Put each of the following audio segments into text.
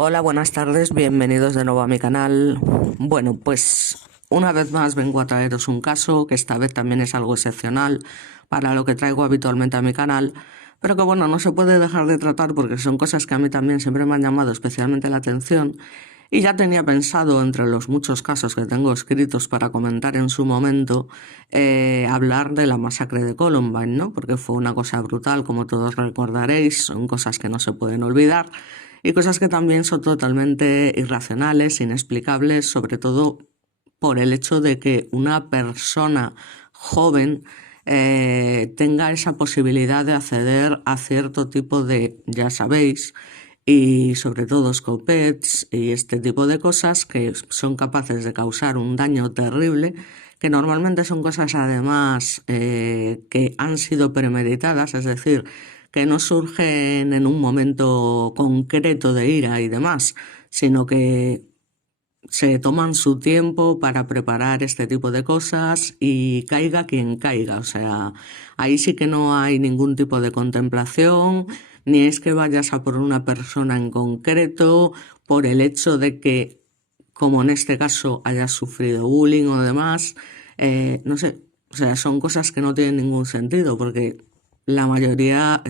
Hola, buenas tardes, bienvenidos de nuevo a mi canal. Bueno, pues una vez más vengo a traeros un caso que esta vez también es algo excepcional para lo que traigo habitualmente a mi canal, pero que bueno, no se puede dejar de tratar porque son cosas que a mí también siempre me han llamado especialmente la atención y ya tenía pensado, entre los muchos casos que tengo escritos para comentar en su momento, hablar de la masacre de Columbine, ¿no? Porque fue una cosa brutal, como todos recordaréis, son cosas que no se pueden olvidar y cosas que también son totalmente irracionales, inexplicables, sobre todo por el hecho de que una persona joven tenga esa posibilidad de acceder a cierto tipo de, ya sabéis, y sobre todo scopets y este tipo de cosas que son capaces de causar un daño terrible, que normalmente son cosas además que han sido premeditadas, es decir, que no surgen en un momento concreto de ira y demás, sino que se toman su tiempo para preparar este tipo de cosas y caiga quien caiga. O sea, ahí sí que no hay ningún tipo de contemplación, ni es que vayas a por una persona en concreto por el hecho de que, como en este caso, hayas sufrido bullying o demás. No sé, o sea, son cosas que no tienen ningún sentido porque la mayoría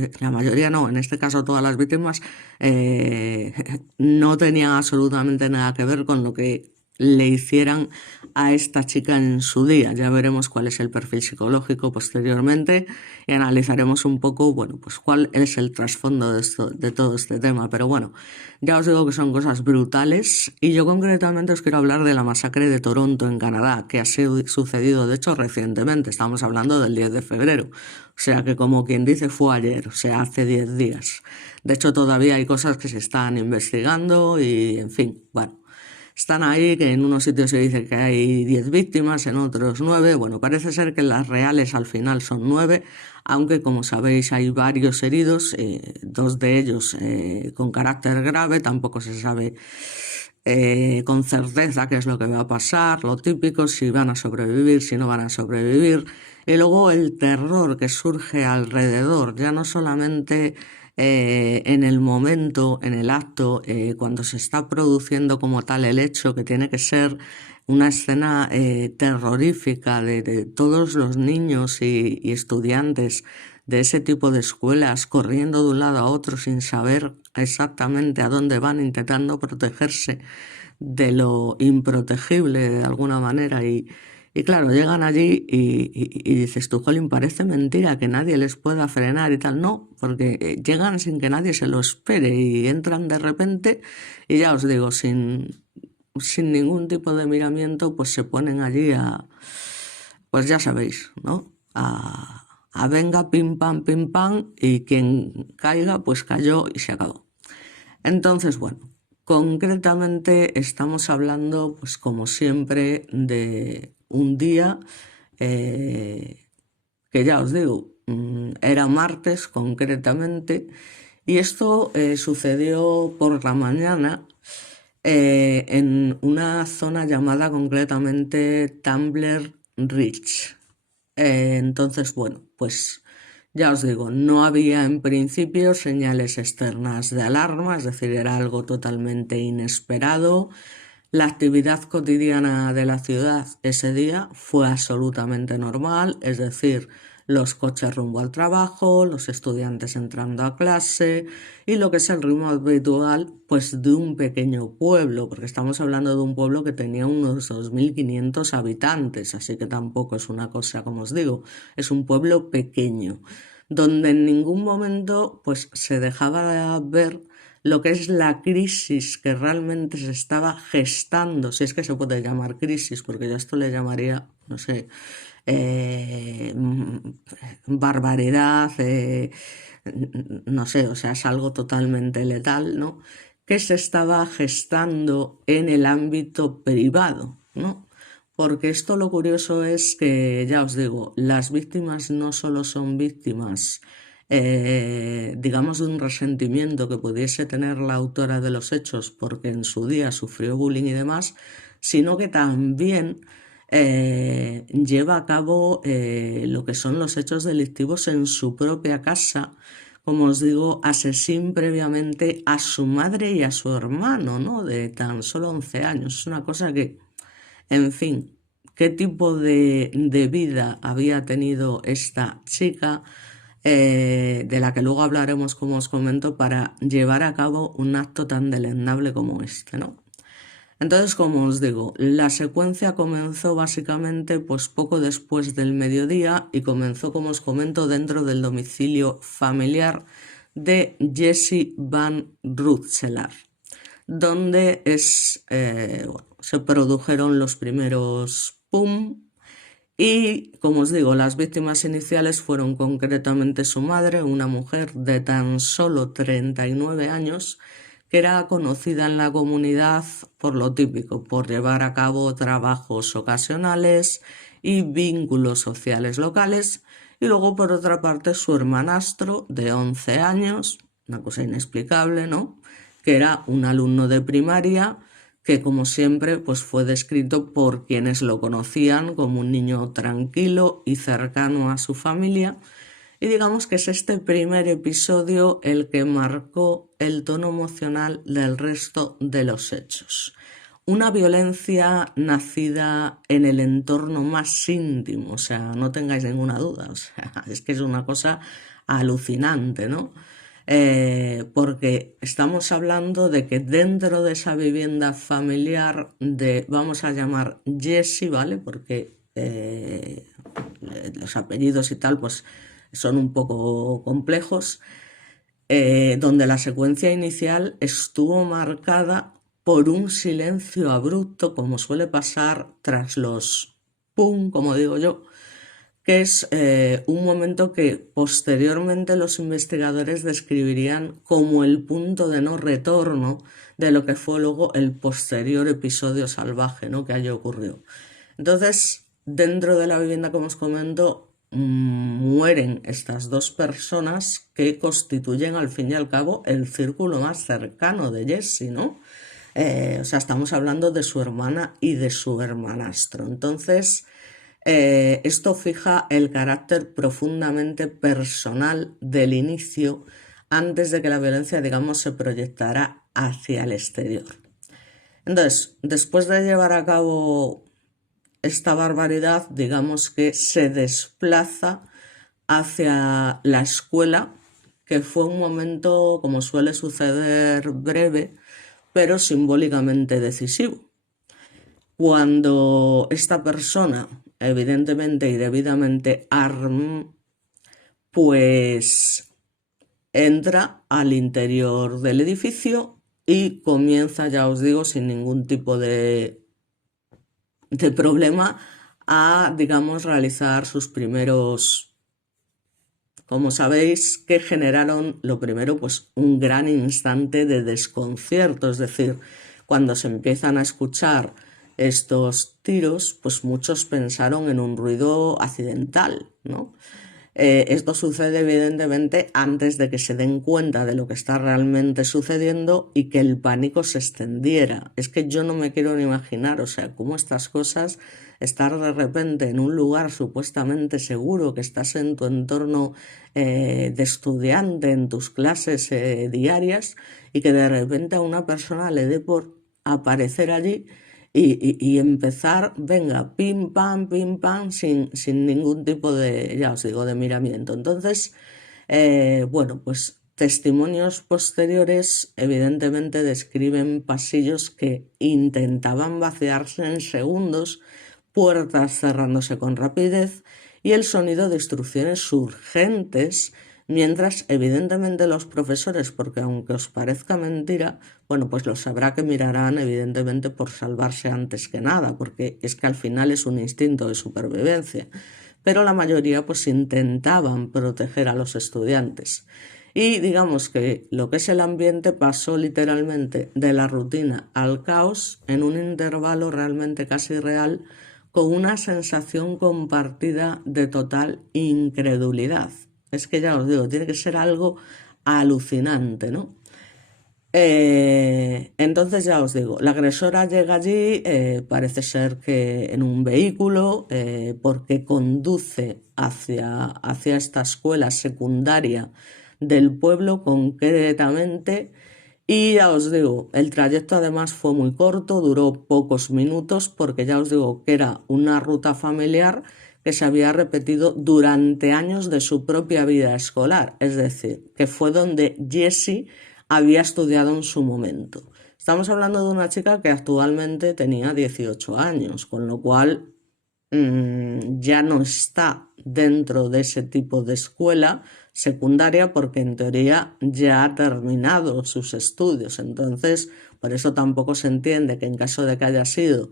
no, en este caso todas las víctimas eh, no tenían absolutamente nada que ver con lo que le hicieran a esta chica en su día. Ya veremos cuál es el perfil psicológico posteriormente y analizaremos un poco, bueno, pues cuál es el trasfondo de esto, de todo este tema. Pero bueno, ya os digo que son cosas brutales y yo concretamente os quiero hablar de la masacre de Toronto en Canadá, que ha sucedido de hecho recientemente. Estamos hablando del 10 de febrero. O sea que como quien dice fue ayer, o sea, hace 10 días. De hecho todavía hay cosas que se están investigando y en fin, bueno. Están ahí, que en unos sitios se dice que hay 10 víctimas, en otros 9. Bueno, parece ser que las reales al final son 9, aunque como sabéis hay varios heridos, dos de ellos con carácter grave, tampoco se sabe con certeza qué es lo que va a pasar, lo típico, si van a sobrevivir, si no van a sobrevivir. Y luego el terror que surge alrededor, ya no solamente en el momento, en el acto, cuando se está produciendo como tal el hecho, que tiene que ser una escena terrorífica de todos los niños y estudiantes de ese tipo de escuelas corriendo de un lado a otro sin saber exactamente a dónde van, intentando protegerse de lo improtegible de alguna manera y claro, llegan allí y dices tú, jolín, parece mentira que nadie les pueda frenar y tal. No, porque llegan sin que nadie se lo espere y entran de repente y ya os digo, sin ningún tipo de miramiento, pues se ponen allí pues ya sabéis, ¿no? A venga, pim pam, y quien caiga, pues cayó y se acabó. Entonces, bueno, concretamente estamos hablando, pues como siempre, de un día que ya os digo, era martes concretamente, y esto sucedió por la mañana en una zona llamada concretamente Tumbler Ridge. Entonces, bueno, pues ya os digo, no había en principio señales externas de alarma, es decir, era algo totalmente inesperado. La actividad cotidiana de la ciudad ese día fue absolutamente normal, es decir, los coches rumbo al trabajo, los estudiantes entrando a clase y lo que es el ritmo habitual pues de un pequeño pueblo, porque estamos hablando de un pueblo que tenía unos 2.500 habitantes, así que tampoco es una cosa, como os digo, es un pueblo pequeño, donde en ningún momento pues se dejaba de ver lo que es la crisis que realmente se estaba gestando, si es que se puede llamar crisis, porque yo esto le llamaría, no sé, barbaridad, no sé, o sea, es algo totalmente letal, ¿no? Que se estaba gestando en el ámbito privado, ¿no? Porque esto lo curioso es que, ya os digo, las víctimas no solo son víctimas, digamos, de un resentimiento que pudiese tener la autora de los hechos porque en su día sufrió bullying y demás, sino que también lleva a cabo lo que son los hechos delictivos en su propia casa, como os digo, asesina previamente a su madre y a su hermano, ¿no? De tan solo 11 años. Es una cosa que, en fin, qué tipo de vida había tenido esta chica, de la que luego hablaremos, como os comento, para llevar a cabo un acto tan deleznable como este, ¿no? Entonces, como os digo, la secuencia comenzó básicamente pues poco después del mediodía y comenzó, como os comento, dentro del domicilio familiar de Jessie Van Rootselaar, donde se produjeron los primeros PUM. Y, como os digo, las víctimas iniciales fueron concretamente su madre, una mujer de tan solo 39 años, que era conocida en la comunidad por lo típico, por llevar a cabo trabajos ocasionales y vínculos sociales locales. Y luego, por otra parte, su hermanastro de 11 años, una cosa inexplicable, ¿no? Que era un alumno de primaria que, como siempre, pues fue descrito por quienes lo conocían como un niño tranquilo y cercano a su familia. Y digamos que es este primer episodio el que marcó el tono emocional del resto de los hechos. Una violencia nacida en el entorno más íntimo, o sea, no tengáis ninguna duda, o sea, es que es una cosa alucinante, ¿no? Porque estamos hablando de que dentro de esa vivienda familiar de, vamos a llamar Jessie, ¿vale? Porque los apellidos y tal, pues son un poco complejos, donde la secuencia inicial estuvo marcada por un silencio abrupto, como suele pasar tras los pum, como digo yo, que es un momento que posteriormente los investigadores describirían como el punto de no retorno de lo que fue luego el posterior episodio salvaje, ¿no?, que haya ocurrido. Entonces, dentro de la vivienda, como os comento, mueren estas dos personas que constituyen al fin y al cabo el círculo más cercano de Jessie, ¿no? O sea, estamos hablando de su hermana y de su hermanastro. Entonces, esto fija el carácter profundamente personal del inicio antes de que la violencia, digamos, se proyectara hacia el exterior. Entonces, después de llevar a cabo esta barbaridad, digamos que se desplaza hacia la escuela, que fue un momento, como suele suceder, breve, pero simbólicamente decisivo. Cuando esta persona, evidentemente y debidamente armada, pues entra al interior del edificio y comienza, ya os digo, sin ningún tipo de problema, a, digamos, realizar sus primeros, como sabéis, que generaron lo primero, pues un gran instante de desconcierto. Es decir, cuando se empiezan a escuchar estos tiros, pues muchos pensaron en un ruido accidental, ¿no? Esto sucede evidentemente antes de que se den cuenta de lo que está realmente sucediendo y que el pánico se extendiera. Es que yo no me quiero ni imaginar, o sea, cómo estas cosas, estar de repente en un lugar supuestamente seguro, que estás en tu entorno de estudiante, en tus clases diarias, y que de repente a una persona le dé por aparecer allí y empezar, venga, pim, pam, sin ningún tipo de, ya os digo, de miramiento. Entonces, bueno, pues testimonios posteriores evidentemente describen pasillos que intentaban vaciarse en segundos, puertas cerrándose con rapidez y el sonido de instrucciones urgentes, mientras evidentemente los profesores, porque aunque os parezca mentira, bueno, pues lo sabrá que mirarán evidentemente por salvarse antes que nada, porque es que al final es un instinto de supervivencia, pero la mayoría pues intentaban proteger a los estudiantes. Y digamos que lo que es el ambiente pasó literalmente de la rutina al caos en un intervalo realmente casi real, con una sensación compartida de total incredulidad. Es que ya os digo, tiene que ser algo alucinante, ¿no? Entonces ya os digo, la agresora llega allí, parece ser que en un vehículo, porque conduce hacia esta escuela secundaria del pueblo concretamente. Y ya os digo, el trayecto además fue muy corto, duró pocos minutos, porque ya os digo que era una ruta familiar que se había repetido durante años de su propia vida escolar, es decir, que fue donde Jessie había estudiado en su momento. Estamos hablando de una chica que actualmente tenía 18 años, con lo cual ya no está dentro de ese tipo de escuela secundaria porque en teoría ya ha terminado sus estudios. Entonces, por eso tampoco se entiende que en caso de que haya sido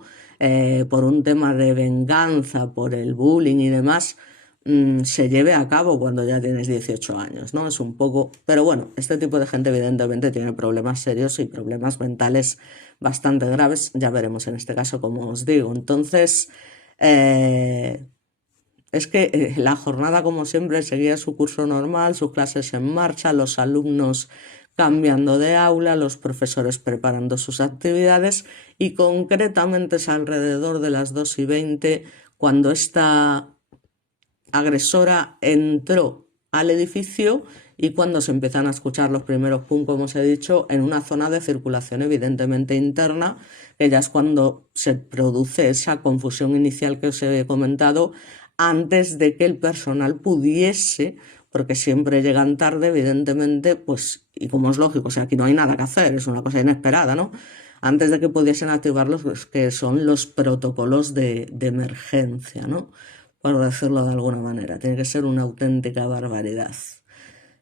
por un tema de venganza, por el bullying y demás, se lleve a cabo cuando ya tienes 18 años, ¿no? Es un poco... Pero bueno, este tipo de gente evidentemente tiene problemas serios y problemas mentales bastante graves. Ya veremos en este caso, como os digo. Entonces... es que la jornada, como siempre, seguía su curso normal, sus clases en marcha, los alumnos cambiando de aula, los profesores preparando sus actividades y concretamente es alrededor de las 2:20 cuando esta agresora entró al edificio y cuando se empiezan a escuchar los primeros pum, como os he dicho, en una zona de circulación evidentemente interna, que ya es cuando se produce esa confusión inicial que os he comentado, antes de que el personal pudiese, porque siempre llegan tarde, evidentemente, pues, y como es lógico, o sea, aquí no hay nada que hacer, es una cosa inesperada, ¿no? Antes de que pudiesen activar los que son los protocolos de emergencia, ¿no? Por decirlo de alguna manera. Tiene que ser una auténtica barbaridad.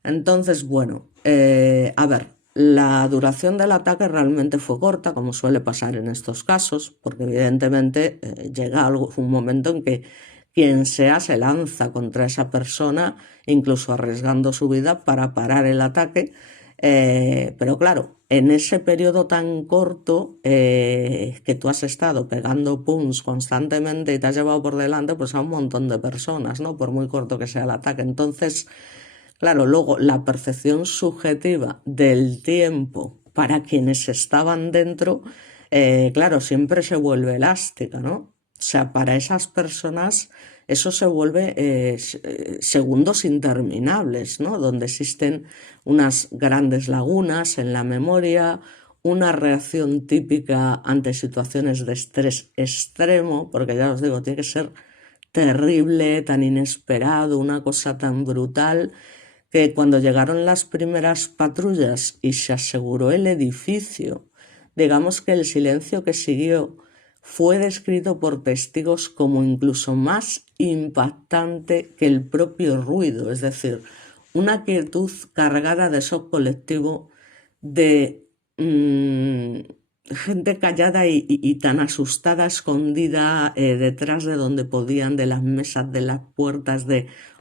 Entonces, bueno, a ver, la duración del ataque realmente fue corta, como suele pasar en estos casos, porque evidentemente llega un momento en que quien sea se lanza contra esa persona, incluso arriesgando su vida para parar el ataque. Pero claro, en ese periodo tan corto que tú has estado pegando puns constantemente y te has llevado por delante pues a un montón de personas, ¿no? Por muy corto que sea el ataque. Entonces, claro, luego la percepción subjetiva del tiempo para quienes estaban dentro, claro, siempre se vuelve elástica, ¿no? O sea, para esas personas eso se vuelve segundos interminables, ¿no? Donde existen unas grandes lagunas en la memoria, una reacción típica ante situaciones de estrés extremo, porque ya os digo, tiene que ser terrible, tan inesperado, una cosa tan brutal, que cuando llegaron las primeras patrullas y se aseguró el edificio, digamos que el silencio que siguió fue descrito por testigos como incluso más impactante que el propio ruido, es decir, una quietud cargada de shock colectivo, de gente callada y tan asustada, escondida detrás de donde podían, de las mesas, de las puertas,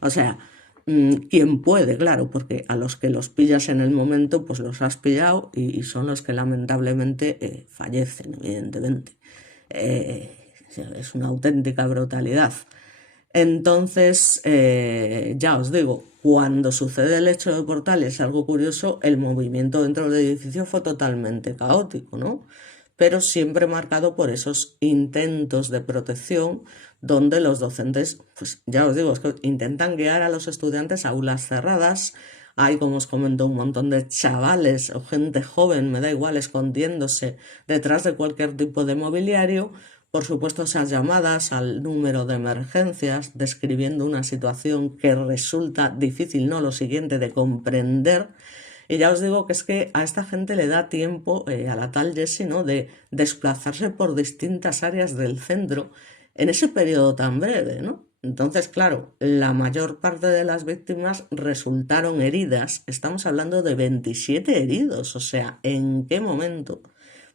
o sea, quien puede, claro, porque a los que los pillas en el momento, pues los has pillado y son los que lamentablemente fallecen, evidentemente. Es una auténtica brutalidad. Entonces, ya os digo, cuando sucede el hecho de Portal, es algo curioso, el movimiento dentro del edificio fue totalmente caótico, ¿no? Pero siempre marcado por esos intentos de protección donde los docentes, pues ya os digo, es que intentan guiar a los estudiantes a aulas cerradas. Hay, como os comento, un montón de chavales o gente joven, me da igual, escondiéndose detrás de cualquier tipo de mobiliario. Por supuesto, esas llamadas al número de emergencias, describiendo una situación que resulta difícil, no lo siguiente, de comprender. Y ya os digo que es que a esta gente le da tiempo, a la tal Jessie, ¿no?, de desplazarse por distintas áreas del centro en ese periodo tan breve, ¿no? Entonces, claro, la mayor parte de las víctimas resultaron heridas. Estamos hablando de 27 heridos, o sea, ¿en qué momento?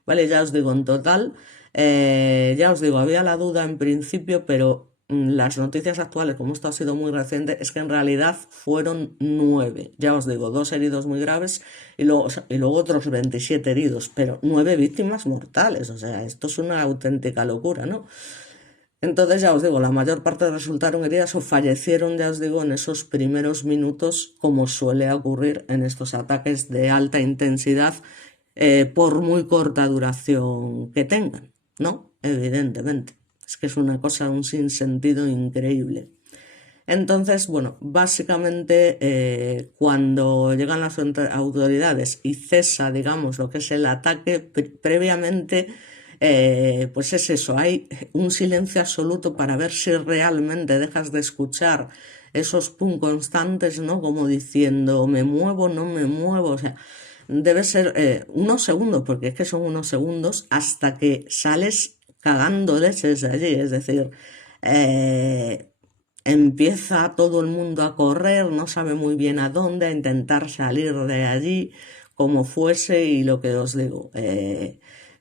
Vale, ya os digo, en total, ya os digo, había la duda en principio, pero las noticias actuales, como esto ha sido muy reciente, es que en realidad fueron 9. Ya os digo, 2 heridos muy graves y luego otros 27 heridos, pero 9 víctimas mortales. O sea, esto es una auténtica locura, ¿no? Entonces, ya os digo, la mayor parte resultaron heridas o fallecieron, ya os digo, en esos primeros minutos, como suele ocurrir en estos ataques de alta intensidad, por muy corta duración que tengan, ¿no? Evidentemente. Es que es una cosa, un sinsentido increíble. Entonces, bueno, básicamente cuando llegan las autoridades y cesa, digamos, lo que es el ataque, previamente, pues es eso, hay un silencio absoluto para ver si realmente dejas de escuchar esos pum constantes, ¿no? Como diciendo, me muevo, no me muevo, o sea, debe ser unos segundos, porque es que son unos segundos hasta que sales cagando leches de allí, es decir, eh, empieza todo el mundo a correr, no sabe muy bien a dónde, a intentar salir de allí, como fuese, y lo que os digo,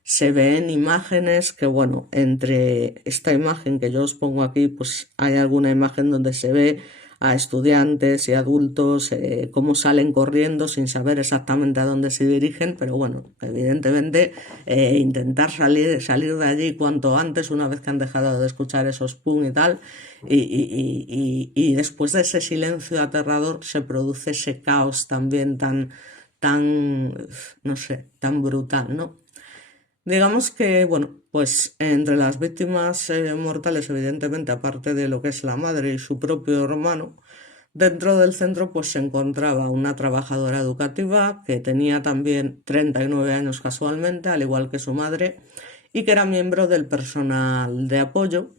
se ven imágenes que, bueno, entre esta imagen que yo os pongo aquí, pues hay alguna imagen donde se ve a estudiantes y adultos cómo salen corriendo sin saber exactamente a dónde se dirigen, pero bueno, evidentemente intentar salir de allí cuanto antes, una vez que han dejado de escuchar esos pum y tal, y después de ese silencio aterrador se produce ese caos también tan, no sé, tan brutal, ¿no? Digamos que, bueno, pues entre las víctimas mortales, evidentemente, aparte de lo que es la madre y su propio hermano, dentro del centro pues se encontraba una trabajadora educativa que tenía también 39 años casualmente, al igual que su madre, y que era miembro del personal de apoyo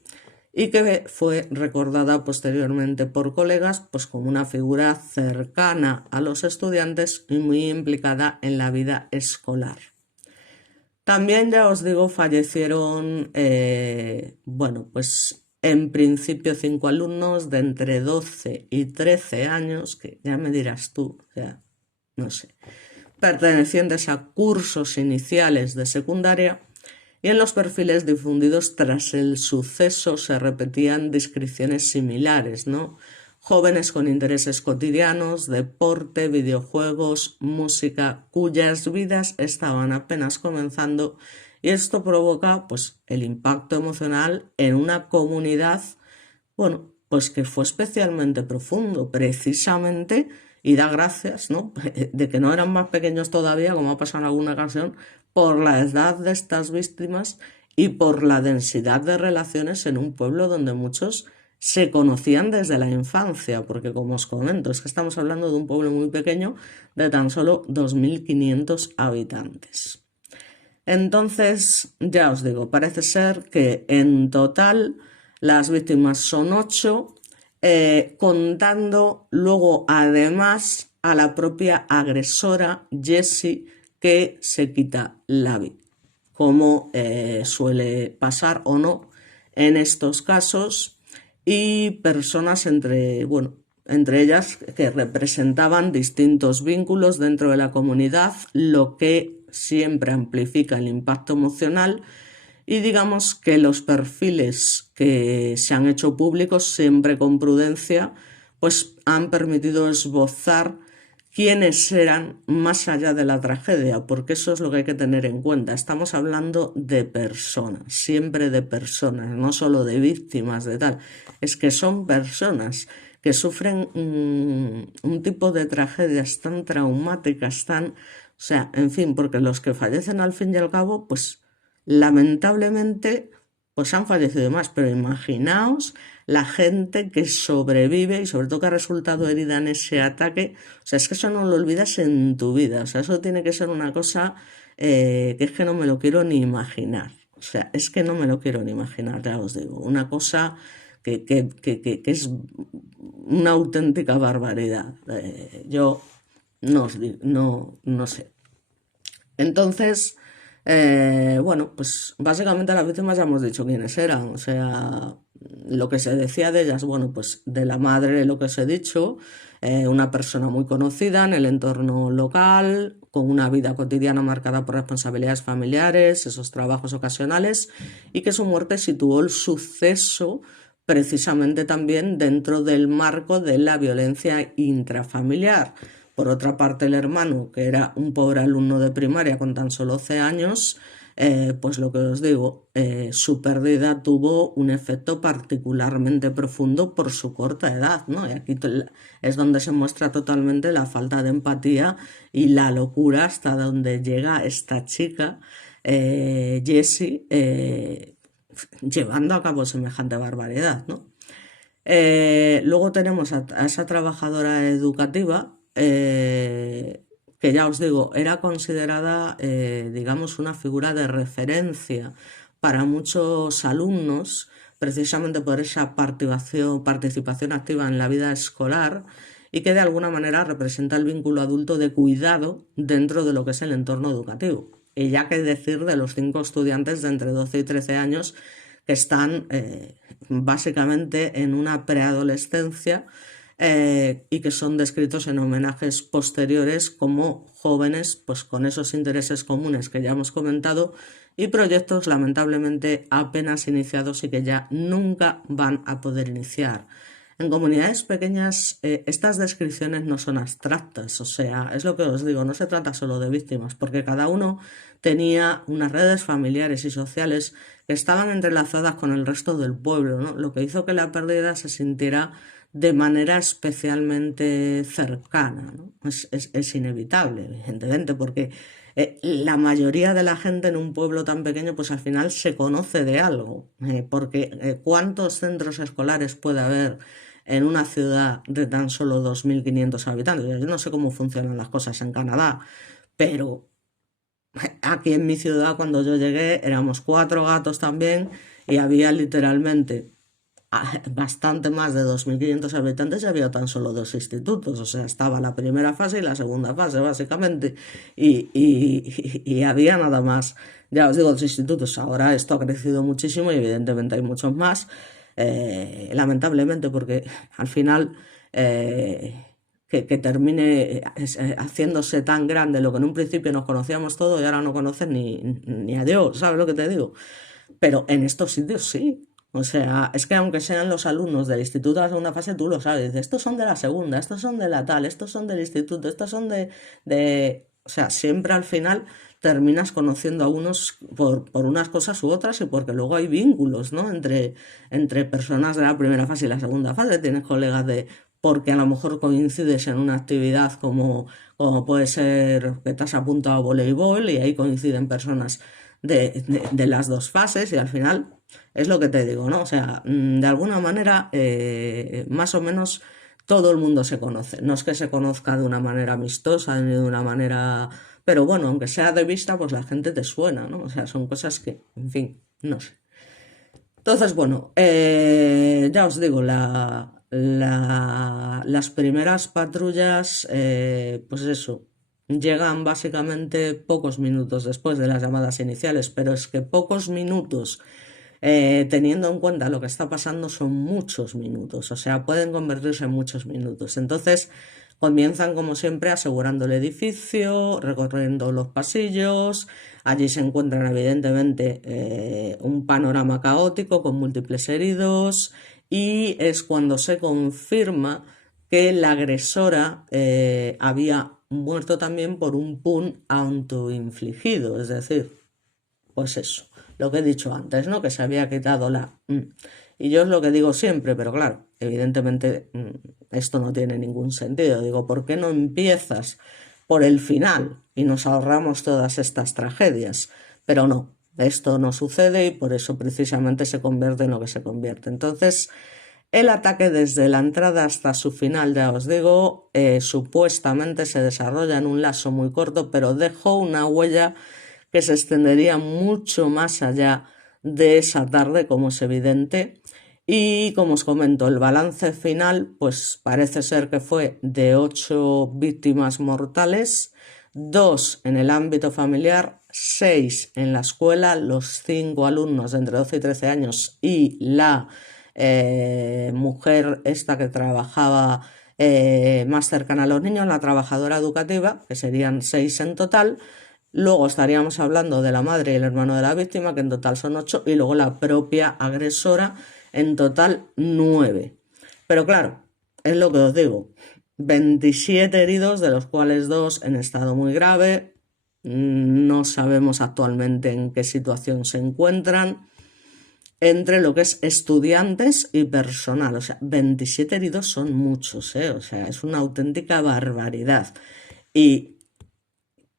y que fue recordada posteriormente por colegas pues como una figura cercana a los estudiantes y muy implicada en la vida escolar. También, ya os digo, fallecieron, bueno, pues en principio 5 alumnos de entre 12 y 13 años, que ya me dirás tú, o sea, no sé, pertenecientes a cursos iniciales de secundaria, y en los perfiles difundidos tras el suceso se repetían descripciones similares, ¿no? Jóvenes con intereses cotidianos, deporte, videojuegos, música, cuyas vidas estaban apenas comenzando, y esto provoca pues el impacto emocional en una comunidad, bueno, pues que fue especialmente profundo, precisamente, y da gracias, ¿no? De que no eran más pequeños todavía, como ha pasado en alguna ocasión, por la edad de estas víctimas y por la densidad de relaciones en un pueblo donde muchos se conocían desde la infancia, porque como os comento, es que estamos hablando de un pueblo muy pequeño de tan solo 2.500 habitantes. Entonces, ya os digo, parece ser que en total las víctimas son 8, contando luego además a la propia agresora Jessie, que se quita la vida, como suele pasar o no en estos casos, y personas bueno, entre ellas que representaban distintos vínculos dentro de la comunidad, lo que siempre amplifica el impacto emocional. Y digamos que los perfiles que se han hecho públicos, siempre con prudencia, pues han permitido esbozar quiénes eran más allá de la tragedia, porque eso es lo que hay que tener en cuenta. Estamos hablando de personas, siempre de personas, no solo de víctimas de tal, es que son personas que sufren un tipo de tragedias tan traumáticas, o sea, en fin, porque los que fallecen al fin y al cabo, pues lamentablemente, pues han fallecido más, pero imaginaos la gente que sobrevive y sobre todo que ha resultado herida en ese ataque. O sea, es que eso no lo olvidas en tu vida. O sea, eso tiene que ser una cosa que es que no me lo quiero ni imaginar. O sea, es que no me lo quiero ni imaginar, ya os digo. Una cosa que es una auténtica barbaridad. Yo no sé. Entonces, bueno, pues básicamente las víctimas ya hemos dicho quiénes eran, o sea, lo que se decía de ellas, bueno, pues de la madre lo que os he dicho, una persona muy conocida en el entorno local, con una vida cotidiana marcada por responsabilidades familiares, esos trabajos ocasionales, y que su muerte situó el suceso precisamente también dentro del marco de la violencia intrafamiliar. Por otra parte, el hermano, que era un pobre alumno de primaria con tan solo 11 años, pues lo que os digo, su pérdida tuvo un efecto particularmente profundo por su corta edad, ¿no? Y aquí es donde se muestra totalmente la falta de empatía y la locura hasta donde llega esta chica, Jessie, llevando a cabo semejante barbaridad, ¿no? Luego tenemos a esa trabajadora educativa, que ya os digo, era considerada, digamos, una figura de referencia para muchos alumnos, precisamente por esa participación activa en la vida escolar y que de alguna manera representa el vínculo adulto de cuidado dentro de lo que es el entorno educativo. Y ya que decir de los 5 estudiantes de entre 12 y 13 años que están básicamente en una preadolescencia y que son descritos en homenajes posteriores como jóvenes pues con esos intereses comunes que ya hemos comentado y proyectos lamentablemente apenas iniciados y que ya nunca van a poder iniciar. En comunidades pequeñas estas descripciones no son abstractas, o sea, es lo que os digo, no se trata solo de víctimas, porque cada uno tenía unas redes familiares y sociales que estaban entrelazadas con el resto del pueblo, ¿no? Lo que hizo que la pérdida se sintiera de manera especialmente cercana, ¿no? Es inevitable, evidentemente, porque la mayoría de la gente en un pueblo tan pequeño, pues al final se conoce de algo, porque ¿cuántos centros escolares puede haber en una ciudad de tan solo 2.500 habitantes? Yo no sé cómo funcionan las cosas en Canadá, pero aquí en mi ciudad cuando yo llegué éramos 4 gatos también y había literalmente bastante más de 2.500 habitantes y había tan solo 2 institutos, o sea, estaba la primera fase y la segunda fase básicamente y había nada más. Ya os digo, 2 institutos, ahora esto ha crecido muchísimo y evidentemente hay muchos más, lamentablemente porque al final que termine haciéndose tan grande lo que en un principio nos conocíamos todos y ahora no conocen ni a Dios, ¿sabes lo que te digo? Pero en estos sitios sí. O sea, es que aunque sean los alumnos del instituto de la segunda fase, tú lo sabes. Dices, estos son de la segunda, estos son de la tal, estos son del instituto, estos son O sea, siempre al final terminas conociendo a unos por unas cosas u otras y porque luego hay vínculos, ¿no? Entre personas de la primera fase y la segunda fase. Tienes colegas de... Porque a lo mejor coincides en una actividad como puede ser que te has apuntado a voleibol y ahí coinciden personas de las dos fases y al final es lo que te digo, ¿no? O sea, de alguna manera más o menos todo el mundo se conoce. No es que se conozca de una manera amistosa ni de una manera... Pero bueno, aunque sea de vista, pues la gente te suena, ¿no? O sea, son cosas que, en fin, no sé. Entonces, bueno, ya os digo, las primeras patrullas, pues eso, llegan básicamente pocos minutos después de las llamadas iniciales, pero es que pocos minutos, teniendo en cuenta lo que está pasando, son muchos minutos, o sea, pueden convertirse en muchos minutos. Entonces, comienzan como siempre asegurando el edificio, recorriendo los pasillos. Allí se encuentran evidentemente un panorama caótico con múltiples heridos y es cuando se confirma que la agresora había muerto también por un pun autoinfligido, es decir, pues eso, lo que he dicho antes, ¿no? Que se había quitado Y yo es lo que digo siempre, pero claro, evidentemente esto no tiene ningún sentido. Digo, ¿por qué no empiezas por el final y nos ahorramos todas estas tragedias? Pero no, esto no sucede y por eso precisamente se convierte en lo que se convierte. Entonces, el ataque desde la entrada hasta su final, ya os digo, supuestamente se desarrolla en un lapso muy corto, pero dejó una huella que se extendería mucho más allá de esa tarde, como es evidente. Y como os comento, el balance final, pues parece ser que fue de 8 víctimas mortales, 2 en el ámbito familiar, 6 en la escuela, los 5 alumnos de entre 12 y 13 años y la mujer esta que trabajaba más cercana a los niños, la trabajadora educativa, que serían 6 en total. Luego estaríamos hablando de la madre y el hermano de la víctima, que en total son 8, y luego la propia agresora, en total 9. Pero claro, es lo que os digo, 27 heridos, de los cuales 2 en estado muy grave. No sabemos actualmente en qué situación se encuentran entre lo que es estudiantes y personal. O sea, 27 heridos son muchos, ¿eh? O sea, es una auténtica barbaridad. Y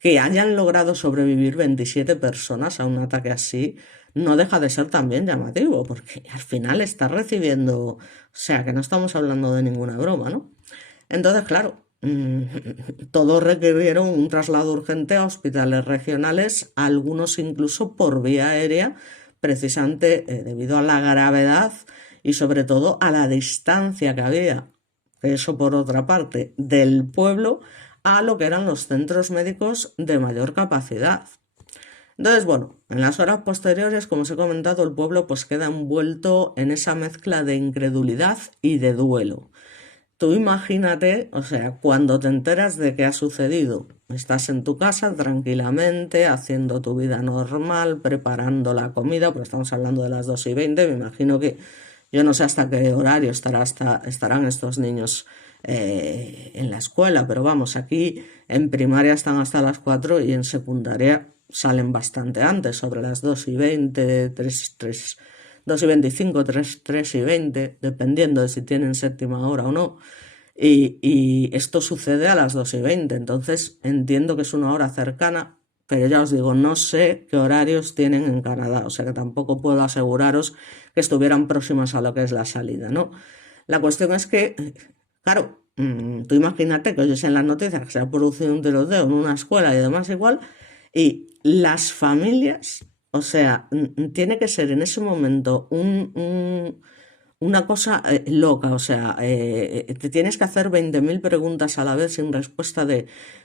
que hayan logrado sobrevivir 27 personas a un ataque así, no deja de ser también llamativo, porque al final estás recibiendo, o sea, que no estamos hablando de ninguna broma, ¿no? Entonces, claro, todos requirieron un traslado urgente a hospitales regionales, algunos incluso por vía aérea, precisamente debido a la gravedad y sobre todo a la distancia que había, eso por otra parte, del pueblo a lo que eran los centros médicos de mayor capacidad. Entonces, bueno, en las horas posteriores, como os he comentado, el pueblo pues queda envuelto en esa mezcla de incredulidad y de duelo. Tú imagínate, o sea, cuando te enteras de qué ha sucedido, estás en tu casa tranquilamente, haciendo tu vida normal, preparando la comida, pues estamos hablando de las 2:20, me imagino que yo no sé hasta qué horario estarán estos niños en la escuela, pero vamos, aquí en primaria están hasta las 4 y en secundaria salen bastante antes, sobre las 2:20, 2:25, 3:20, dependiendo de si tienen séptima hora o no. Y esto sucede a las 2:20, entonces entiendo que es una hora cercana, pero ya os digo, no sé qué horarios tienen en Canadá, o sea que tampoco puedo aseguraros que estuvieran próximas a lo que es la salida, ¿no? La cuestión es que, claro, tú imagínate que oyes en las noticias que se ha producido un tiroteo en una escuela y demás igual, y las familias, o sea, tiene que ser en ese momento una cosa loca, o sea, te tienes que hacer 20.000 preguntas a la vez sin respuesta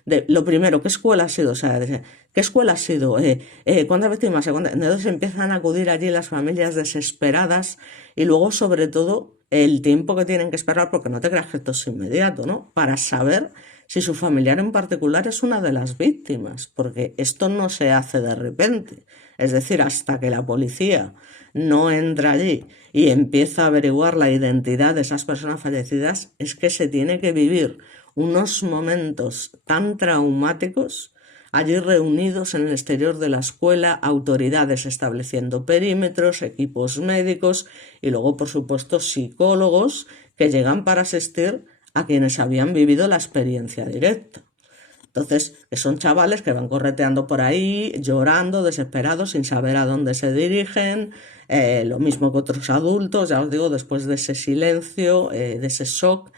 lo primero, ¿qué escuela ha sido? O sea, ¿qué escuela ha sido? ¿Cuántas víctimas? Entonces empiezan a acudir allí las familias desesperadas y luego, sobre todo, el tiempo que tienen que esperar, porque no te creas que esto es inmediato, ¿no? Para saber si su familiar en particular es una de las víctimas, porque esto no se hace de repente. Es decir, hasta que la policía no entra allí y empieza a averiguar la identidad de esas personas fallecidas, es que se tiene que vivir unos momentos tan traumáticos allí reunidos en el exterior de la escuela, autoridades estableciendo perímetros, equipos médicos y luego, por supuesto, psicólogos que llegan para asistir a quienes habían vivido la experiencia directa. Entonces, son chavales que van correteando por ahí, llorando, desesperados, sin saber a dónde se dirigen, lo mismo que otros adultos, ya os digo, después de ese silencio, de ese shock.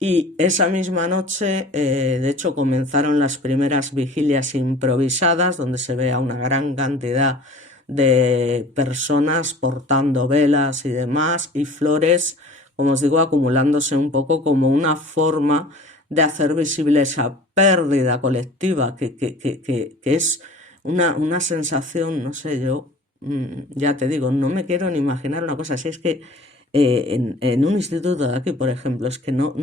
Y esa misma noche, de hecho, comenzaron las primeras vigilias improvisadas, donde se ve a una gran cantidad de personas portando velas y demás, y flores, como os digo, acumulándose un poco como una forma de hacer visible esa pérdida colectiva, que es una sensación, no sé, yo ya te digo, no me quiero ni imaginar una cosa así, es que en un instituto de aquí, por ejemplo, es que no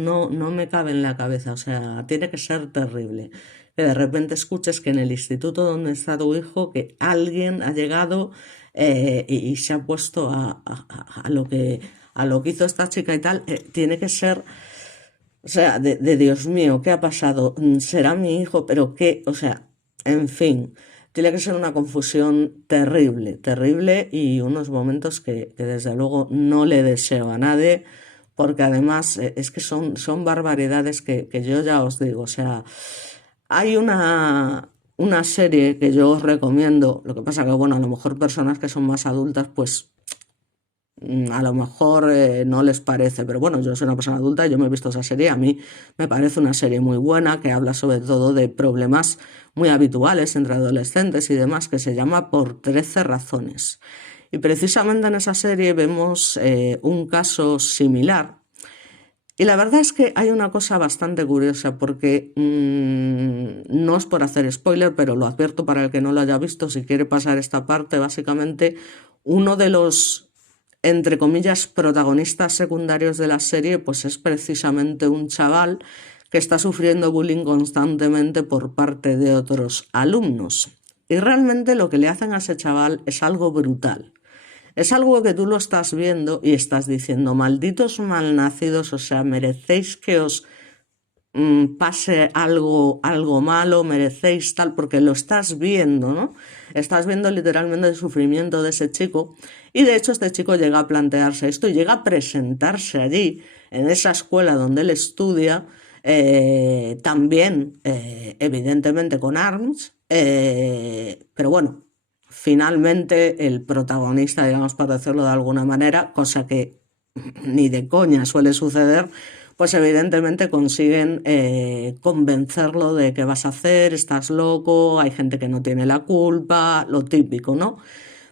me cabe en la cabeza, o sea, tiene que ser terrible. Que de repente escuches que en el instituto donde está tu hijo, que alguien ha llegado y se ha puesto a lo que hizo esta chica y tal, tiene que ser, o sea, de Dios mío, ¿qué ha pasado? ¿Será mi hijo? ¿Pero qué? O sea, en fin, tiene que ser una confusión terrible, terrible y unos momentos que desde luego no le deseo a nadie, porque además es que son barbaridades que yo ya os digo, o sea, hay una serie que yo os recomiendo, lo que pasa que, bueno, a lo mejor personas que son más adultas, pues a lo mejor no les parece, pero bueno, yo soy una persona adulta y yo me he visto esa serie, a mí me parece una serie muy buena que habla sobre todo de problemas muy habituales entre adolescentes y demás, que se llama Por 13 razones. Y precisamente en esa serie vemos un caso similar. Y la verdad es que hay una cosa bastante curiosa porque no es por hacer spoiler, pero lo advierto para el que no lo haya visto, si quiere pasar esta parte, básicamente uno de los, entre comillas, protagonistas secundarios de la serie, pues es precisamente un chaval que está sufriendo bullying constantemente por parte de otros alumnos. Y realmente lo que le hacen a ese chaval es algo brutal. Es algo que tú lo estás viendo y estás diciendo, malditos malnacidos, o sea, merecéis que os pase algo malo, merecéis tal, porque lo estás viendo, ¿no? Estás viendo literalmente el sufrimiento de ese chico y de hecho este chico llega a plantearse esto y llega a presentarse allí, en esa escuela donde él estudia, también evidentemente con armas, Pero bueno, finalmente el protagonista, digamos, por decirlo de alguna manera, cosa que ni de coña suele suceder, pues evidentemente consiguen convencerlo de qué vas a hacer, estás loco, hay gente que no tiene la culpa, lo típico, ¿no?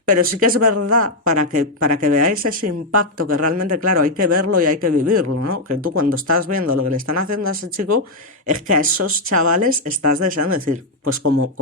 Pero sí que es verdad, para que veáis ese impacto, que realmente, claro, hay que verlo y hay que vivirlo, ¿no? Que tú cuando estás viendo lo que le están haciendo a ese chico, es que a esos chavales estás deseando decir, pues como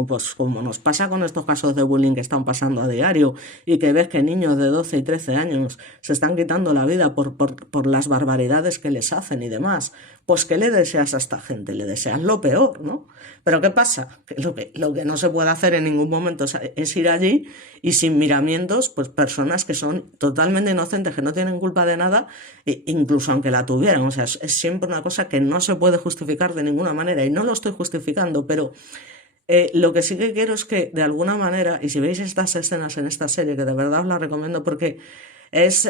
nos pasa con estos casos de bullying que están pasando a diario y que ves que niños de 12 y 13 años se están quitando la vida por las barbaridades que les hacen y demás, pues ¿qué le deseas a esta gente? Le deseas lo peor, ¿no? Pero ¿qué pasa? Que lo que no se puede hacer en ningún momento es ir allí y sin miramientos, pues personas que son totalmente inocentes, que no tienen culpa de nada, incluso aunque la tuvieran. O sea, es siempre una cosa que no se puede justificar de ninguna manera y no lo estoy justificando, pero lo que sí que quiero es que de alguna manera, y si veis estas escenas en esta serie, que de verdad os la recomiendo porque es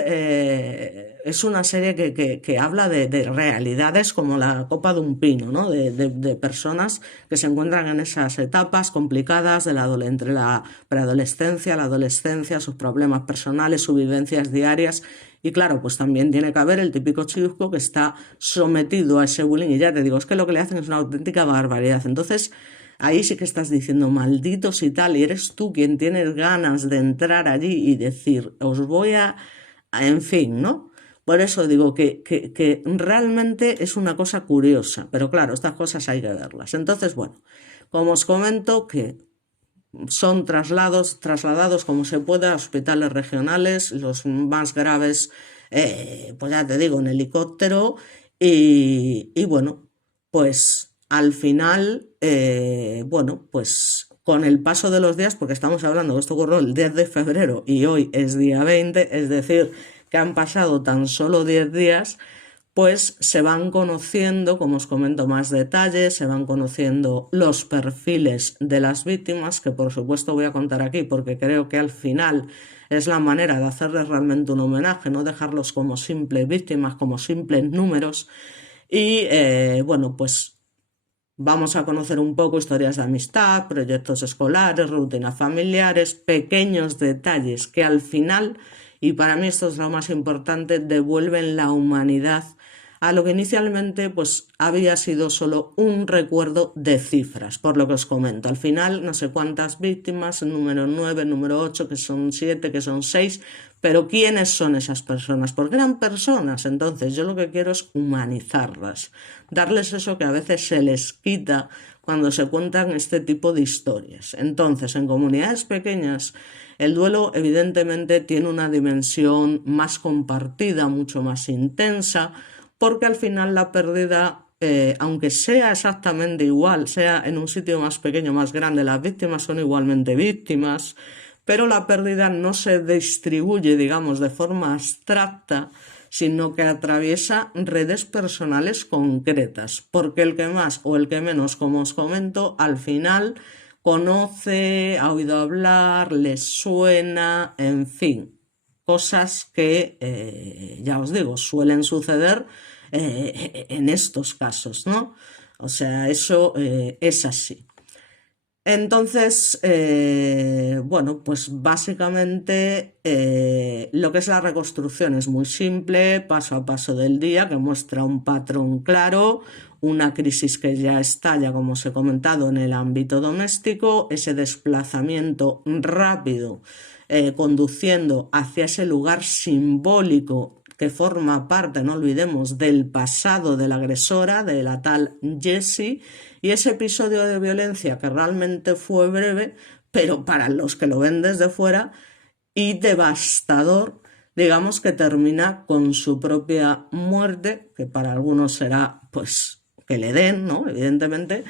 una serie que habla de realidades como la copa de un pino, ¿no? De personas que se encuentran en esas etapas complicadas entre la preadolescencia, la adolescencia, sus problemas personales, sus vivencias diarias. Y claro, pues también tiene que haber el típico chico que está sometido a ese bullying. Y ya te digo, es que lo que le hacen es una auténtica barbaridad. Entonces, ahí sí que estás diciendo malditos y tal, y eres tú quien tienes ganas de entrar allí y decir, os voy en fin, ¿no? Por eso digo que realmente es una cosa curiosa, pero claro, estas cosas hay que verlas. Entonces, bueno, como os comento, que son trasladados como se puede a hospitales regionales, los más graves, pues ya te digo, en helicóptero, y bueno, pues al final, bueno, pues con el paso de los días, porque estamos hablando que esto ocurrió el 10 de febrero y hoy es día 20, es decir, que han pasado tan solo 10 días, pues se van conociendo, como os comento, más detalles, se van conociendo los perfiles de las víctimas, que por supuesto voy a contar aquí porque creo que al final es la manera de hacerles realmente un homenaje, no dejarlos como simples víctimas, como simples números. Y bueno, pues vamos a conocer un poco historias de amistad, proyectos escolares, rutinas familiares, pequeños detalles que al final, y para mí esto es lo más importante, devuelven la humanidad a lo que inicialmente pues había sido solo un recuerdo de cifras, por lo que os comento. Al final no sé cuántas víctimas, el número 9, el número 8, que son 7, que son 6, pero ¿quiénes son esas personas? Porque eran personas, entonces yo lo que quiero es humanizarlas, darles eso que a veces se les quita cuando se cuentan este tipo de historias. Entonces, en comunidades pequeñas, el duelo evidentemente tiene una dimensión más compartida, mucho más intensa, porque al final la pérdida, aunque sea exactamente igual, sea en un sitio más pequeño, más grande, las víctimas son igualmente víctimas, pero la pérdida no se distribuye, digamos, de forma abstracta, sino que atraviesa redes personales concretas, porque el que más o el que menos, como os comento, al final conoce, ha oído hablar, le suena, en fin, cosas que, ya os digo, suelen suceder en estos casos, ¿no? O sea, eso es así. Entonces, bueno, pues básicamente lo que es la reconstrucción es muy simple, paso a paso del día, que muestra un patrón claro, una crisis que ya estalla, como os he comentado, en el ámbito doméstico, ese desplazamiento rápido conduciendo hacia ese lugar simbólico que forma parte, no olvidemos, del pasado de la agresora, de la tal Jessie, y ese episodio de violencia que realmente fue breve, pero para los que lo ven desde fuera, y devastador, digamos que termina con su propia muerte, que para algunos será pues que le den, ¿no? Evidentemente.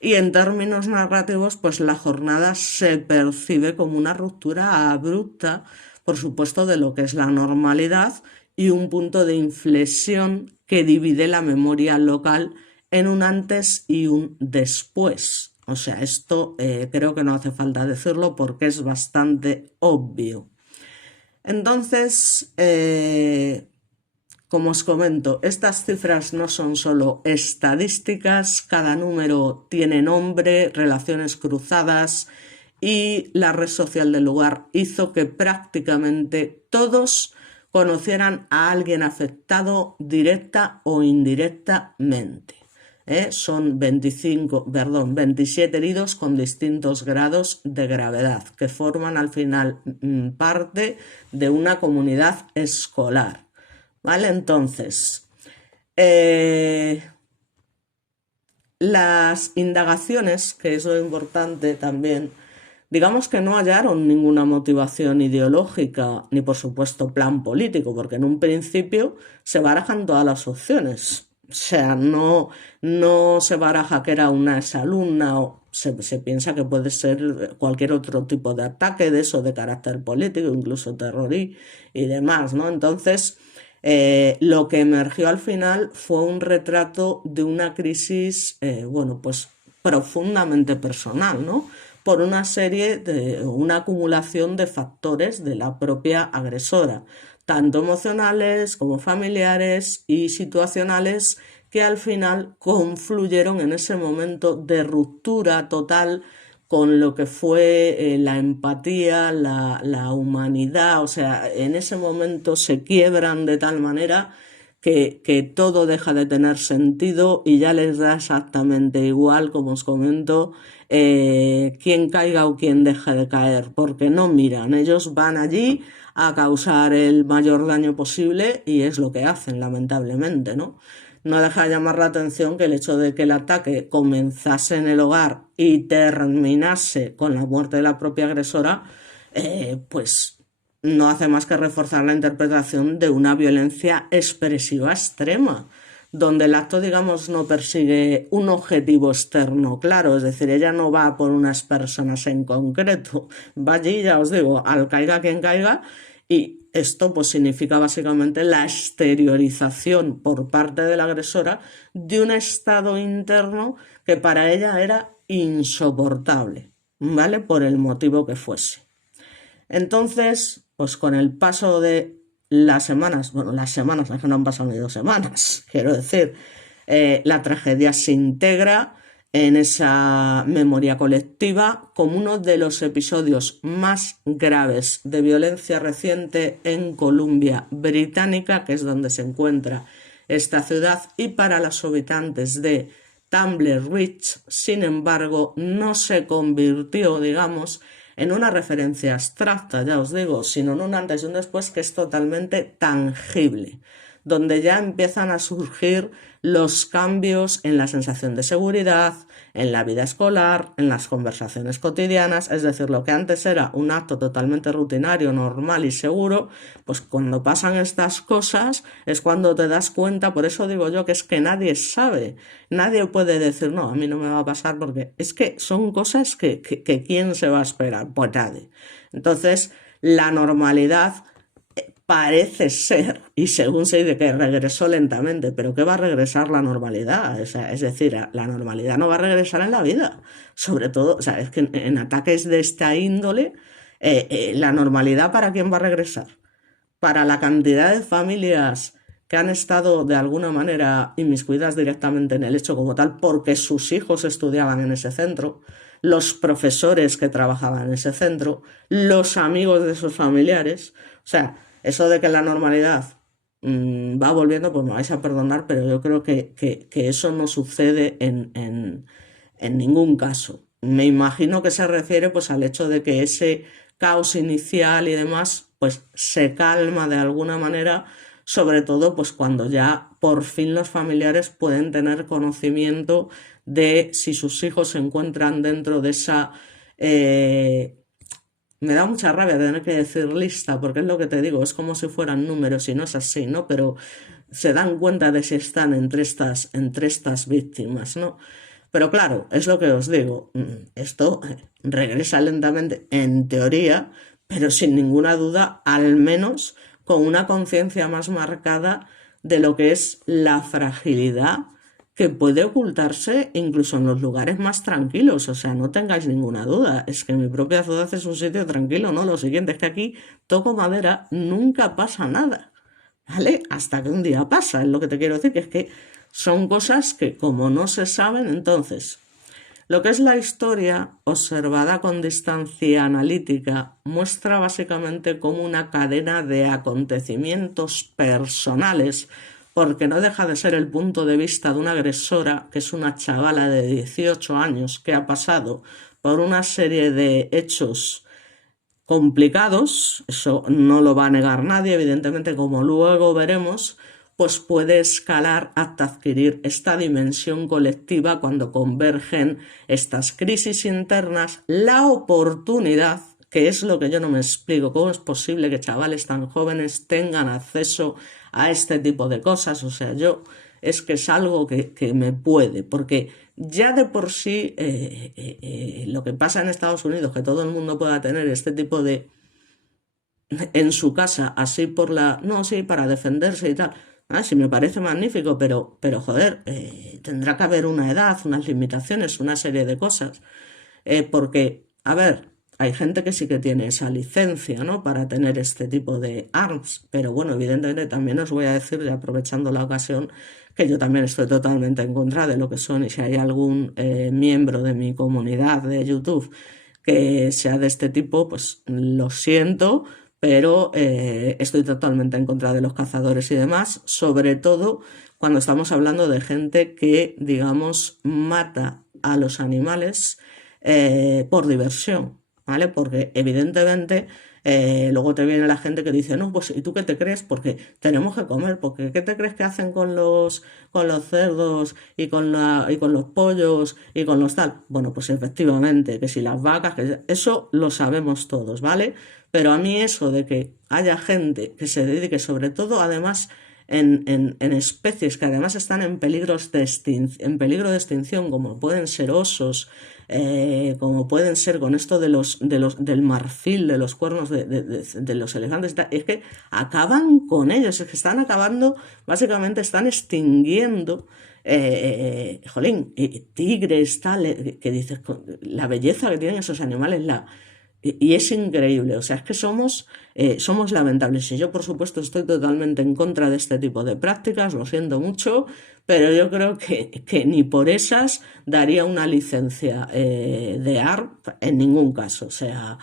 Y en términos narrativos, pues la jornada se percibe como una ruptura abrupta, por supuesto, de lo que es la normalidad y un punto de inflexión que divide la memoria local en un antes y un después. O sea, esto creo que no hace falta decirlo porque es bastante obvio. Entonces, como os comento, estas cifras no son solo estadísticas, cada número tiene nombre, relaciones cruzadas y la red social del lugar hizo que prácticamente todos conocieran a alguien afectado directa o indirectamente. Son 27 heridos con distintos grados de gravedad que forman al final parte de una comunidad escolar. ¿Vale? Entonces, las indagaciones, que es lo importante también, digamos que no hallaron ninguna motivación ideológica ni por supuesto plan político, porque en un principio se barajan todas las opciones. O sea, no se baraja que era una exalumna o se piensa que puede ser cualquier otro tipo de ataque de eso de carácter político, incluso terrorista y demás, ¿no? Entonces, lo que emergió al final fue un retrato de una crisis, bueno, pues profundamente personal, ¿no? Por una una acumulación de factores de la propia agresora, tanto emocionales como familiares y situacionales, que al final confluyeron en ese momento de ruptura total con lo que fue la empatía, la humanidad. O sea, en ese momento se quiebran de tal manera que todo deja de tener sentido y ya les da exactamente igual, como os comento, quién caiga o quién deje de caer, porque no miran, ellos van allí a causar el mayor daño posible y es lo que hacen, lamentablemente, ¿no? No deja de llamar la atención que el hecho de que el ataque comenzase en el hogar y terminase con la muerte de la propia agresora, pues no hace más que reforzar la interpretación de una violencia expresiva extrema, donde el acto, digamos, no persigue un objetivo externo claro, es decir, ella no va por unas personas en concreto, va allí, ya os digo, al caiga quien caiga, y esto pues significa básicamente la exteriorización por parte de la agresora de un estado interno que para ella era insoportable, ¿vale? Por el motivo que fuese. Entonces, pues con el paso de las semanas, es que no han pasado ni 2 semanas, quiero decir, la tragedia se integra en esa memoria colectiva como uno de los episodios más graves de violencia reciente en Columbia Británica, que es donde se encuentra esta ciudad, y para los habitantes de Tumbler Ridge, sin embargo, no se convirtió, digamos, en una referencia abstracta, ya os digo, sino en un antes y un después que es totalmente tangible, donde ya empiezan a surgir los cambios en la sensación de seguridad, en la vida escolar, en las conversaciones cotidianas. Es decir, lo que antes era un acto totalmente rutinario, normal y seguro, pues cuando pasan estas cosas es cuando te das cuenta. Por eso digo yo que es que nadie sabe, nadie puede decir, no, a mí no me va a pasar, porque es que son cosas que ¿quién se va a esperar? Pues nadie. Entonces, la normalidad parece ser, y según se dice, que regresó lentamente, pero ¿qué va a regresar la normalidad? O sea, es decir, la normalidad no va a regresar en la vida. Sobre todo, o sea, es que en ataques de esta índole, la normalidad, ¿para quién va a regresar? Para la cantidad de familias que han estado de alguna manera inmiscuidas directamente en el hecho como tal, porque sus hijos estudiaban en ese centro, los profesores que trabajaban en ese centro, los amigos de sus familiares. O sea, eso de que la normalidad va volviendo, pues me vais a perdonar, pero yo creo que eso no sucede en ningún caso. Me imagino que se refiere pues al hecho de que ese caos inicial y demás pues se calma de alguna manera, sobre todo pues cuando ya por fin los familiares pueden tener conocimiento de si sus hijos se encuentran dentro de esa... me da mucha rabia tener que decir lista, porque es lo que te digo, es como si fueran números y no es así, ¿no? Pero se dan cuenta de si están entre estas víctimas, ¿no? Pero claro, es lo que os digo, esto regresa lentamente en teoría, pero sin ninguna duda, al menos con una conciencia más marcada de lo que es la fragilidad que puede ocultarse incluso en los lugares más tranquilos. O sea, no tengáis ninguna duda, es que mi propia ciudad es un sitio tranquilo, ¿no? Lo siguiente es que aquí toco madera, nunca pasa nada. ¿vale? Hasta que un día pasa, es lo que te quiero decir, que es que son cosas que como no se saben, entonces, lo que es la historia observada con distancia analítica muestra básicamente como una cadena de acontecimientos personales, porque no deja de ser el punto de vista de una agresora, que es una chavala de 18 años que ha pasado por una serie de hechos complicados, eso no lo va a negar nadie, evidentemente, como luego veremos, pues puede escalar hasta adquirir esta dimensión colectiva cuando convergen estas crisis internas, la oportunidad, que es lo que yo no me explico, cómo es posible que chavales tan jóvenes tengan acceso a este tipo de cosas, o sea, yo es que es algo que me puede, porque ya de por sí lo que pasa en Estados Unidos, que todo el mundo pueda tener este tipo de en su casa, así por la, no, sí, para defenderse y tal. Ah, sí, me parece magnífico, pero joder, tendrá que haber una edad, unas limitaciones, una serie de cosas. Porque, a ver, hay gente que sí que tiene esa licencia, ¿no? Para tener este tipo de arms, pero bueno, evidentemente también os voy a decir, ya aprovechando la ocasión, que yo también estoy totalmente en contra de lo que son, y si hay algún miembro de mi comunidad de YouTube que sea de este tipo, pues lo siento, pero estoy totalmente en contra de los cazadores y demás, sobre todo cuando estamos hablando de gente que, digamos, mata a los animales por diversión, ¿vale? Porque evidentemente luego te viene la gente que dice, no, pues ¿y tú qué te crees? Porque tenemos que comer, porque ¿qué te crees que hacen con los cerdos y y con los pollos y con los tal? Bueno, pues efectivamente, que si las vacas, que eso lo sabemos todos, ¿vale? Pero a mí eso de que haya gente que se dedique sobre todo, además, en especies que además están en, en peligro de extinción, como pueden ser osos, como pueden ser con esto del marfil, de los cuernos de los elefantes, es que acaban con ellos, es que están acabando, básicamente están extinguiendo. Jolín, tigres, tal, que dices, la belleza que tienen esos animales, y es increíble, o sea, es que somos lamentables. Y yo, por supuesto, estoy totalmente en contra de este tipo de prácticas, lo siento mucho, pero yo creo que ni por esas daría una licencia de ARP en ningún caso. O sea,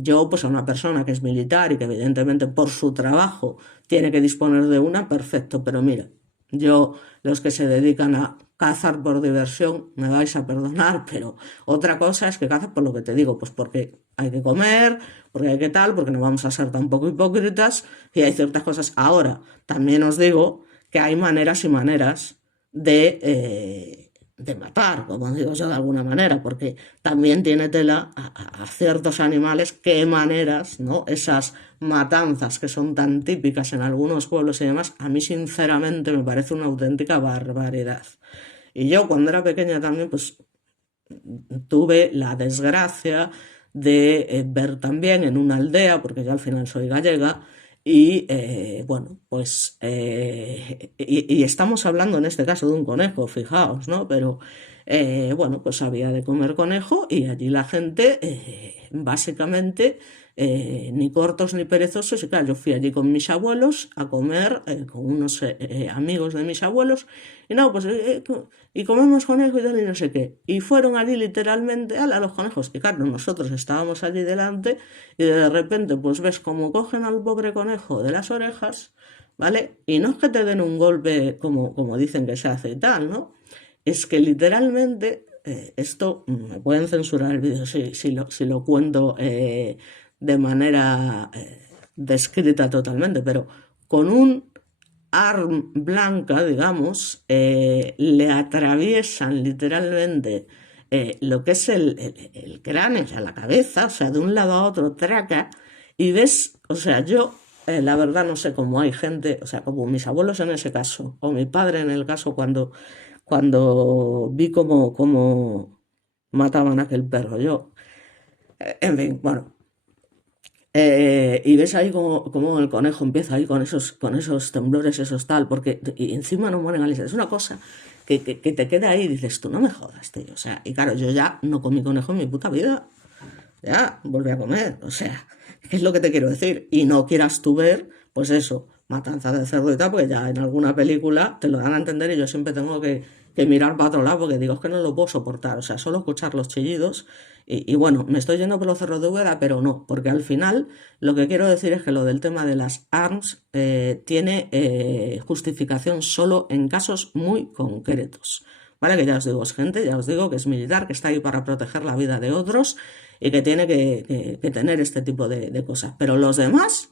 yo, pues a una persona que es militar y que evidentemente por su trabajo tiene que disponer de una, perfecto, pero mira, yo, los que se dedican a cazar por diversión, me vais a perdonar, pero otra cosa es que cazas por lo que te digo, pues porque hay que comer, porque hay que tal, porque no vamos a ser tampoco hipócritas y hay ciertas cosas. Ahora, también os digo que hay maneras y maneras de matar, como digo yo de alguna manera, porque también tiene tela a ciertos animales, qué maneras, ¿no? Esas matanzas que son tan típicas en algunos pueblos y demás, a mí sinceramente me parece una auténtica barbaridad. Y yo cuando era pequeña también, pues tuve la desgracia de ver también en una aldea, porque yo al final soy gallega, y bueno, pues, y estamos hablando en este caso de un conejo, fijaos, ¿no? Pero bueno, pues había de comer conejo y allí la gente, básicamente, ni cortos ni perezosos, y claro, yo fui allí con mis abuelos a comer, con unos amigos de mis abuelos, y no, pues y comemos conejo y tal, y no sé qué. Y fueron allí literalmente a los conejos. Y claro, nosotros estábamos allí delante y de repente pues ves cómo cogen al pobre conejo de las orejas, ¿vale? Y no es que te den un golpe como dicen que se hace y tal, ¿no? Es que literalmente, esto me pueden censurar el vídeo si lo cuento de manera descrita totalmente, pero con un arm blanca, digamos, le atraviesan literalmente lo que es el cráneo, o sea, la cabeza, o sea, de un lado a otro, traca, y ves, o sea, yo la verdad no sé cómo hay gente, o sea, como mis abuelos en ese caso, o mi padre en el caso cuando vi cómo mataban a aquel perro, yo, en fin, bueno, y ves ahí como el conejo empieza ahí con esos temblores, esos tal, porque y encima no mueren al. Es una cosa que te queda ahí y dices, tú no me jodas, tío. O sea, y claro, yo ya no comí conejo en mi puta vida. Ya, volví a comer. O sea, ¿qué es lo que te quiero decir? Y no quieras tú ver, pues eso, matanza de cerdo y tal, porque ya en alguna película te lo dan a entender y yo siempre tengo que mirar para otro lado porque digo, es que no lo puedo soportar, o sea, solo escuchar los chillidos y bueno, me estoy yendo por los cerros de Úbeda, pero no, porque al final lo que quiero decir es que lo del tema de las ARMS tiene justificación solo en casos muy concretos. ¿Vale? Que ya os digo, es gente, ya os digo que es militar, que está ahí para proteger la vida de otros y que tiene que tener este tipo de cosas. Pero los demás,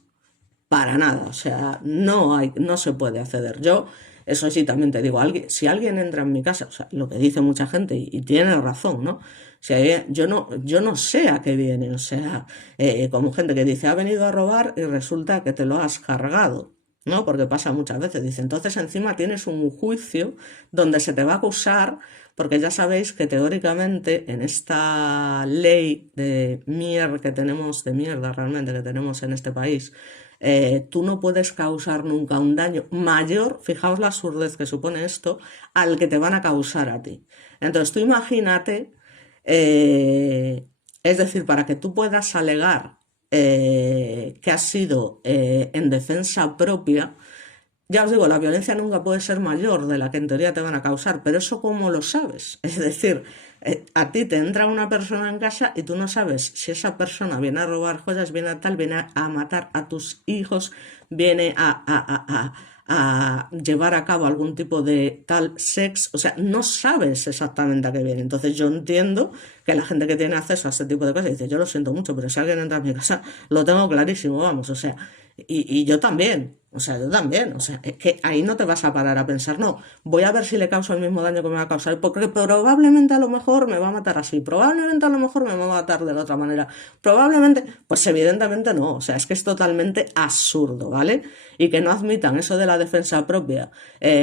para nada, o sea, no se puede acceder. Yo, eso sí, también te digo, si alguien entra en mi casa, o sea, lo que dice mucha gente, y tiene razón, ¿no? Si yo no sé a qué viene, o sea, como gente que dice, ha venido a robar y resulta que te lo has cargado. ¿No? Porque pasa muchas veces. Dice, entonces encima tienes un juicio donde se te va a acusar, porque ya sabéis que teóricamente en esta ley de mierda que tenemos, de mierda realmente que tenemos en este país, tú no puedes causar nunca un daño mayor, fijaos la absurdez que supone esto, al que te van a causar a ti. Entonces tú imagínate, es decir, para que tú puedas alegar que ha sido en defensa propia, ya os digo, la violencia nunca puede ser mayor de la que en teoría te van a causar, pero eso ¿cómo lo sabes? Es decir, a ti te entra una persona en casa y tú no sabes si esa persona viene a robar joyas, viene a tal, viene a matar a tus hijos, viene a llevar a cabo algún tipo de tal sex, o sea, no sabes exactamente a qué viene. Entonces yo entiendo que la gente que tiene acceso a este tipo de cosas dice, yo lo siento mucho, pero si alguien entra a mi casa, lo tengo clarísimo, vamos, o sea, y yo también, o sea, yo también, o sea, es que ahí no te vas a parar a pensar, no, voy a ver si le causo el mismo daño que me va a causar, porque probablemente a lo mejor me va a matar así, probablemente a lo mejor me va a matar de la otra manera, probablemente, pues evidentemente no, o sea, es que es totalmente absurdo, ¿vale? Y que no admitan eso de la defensa propia,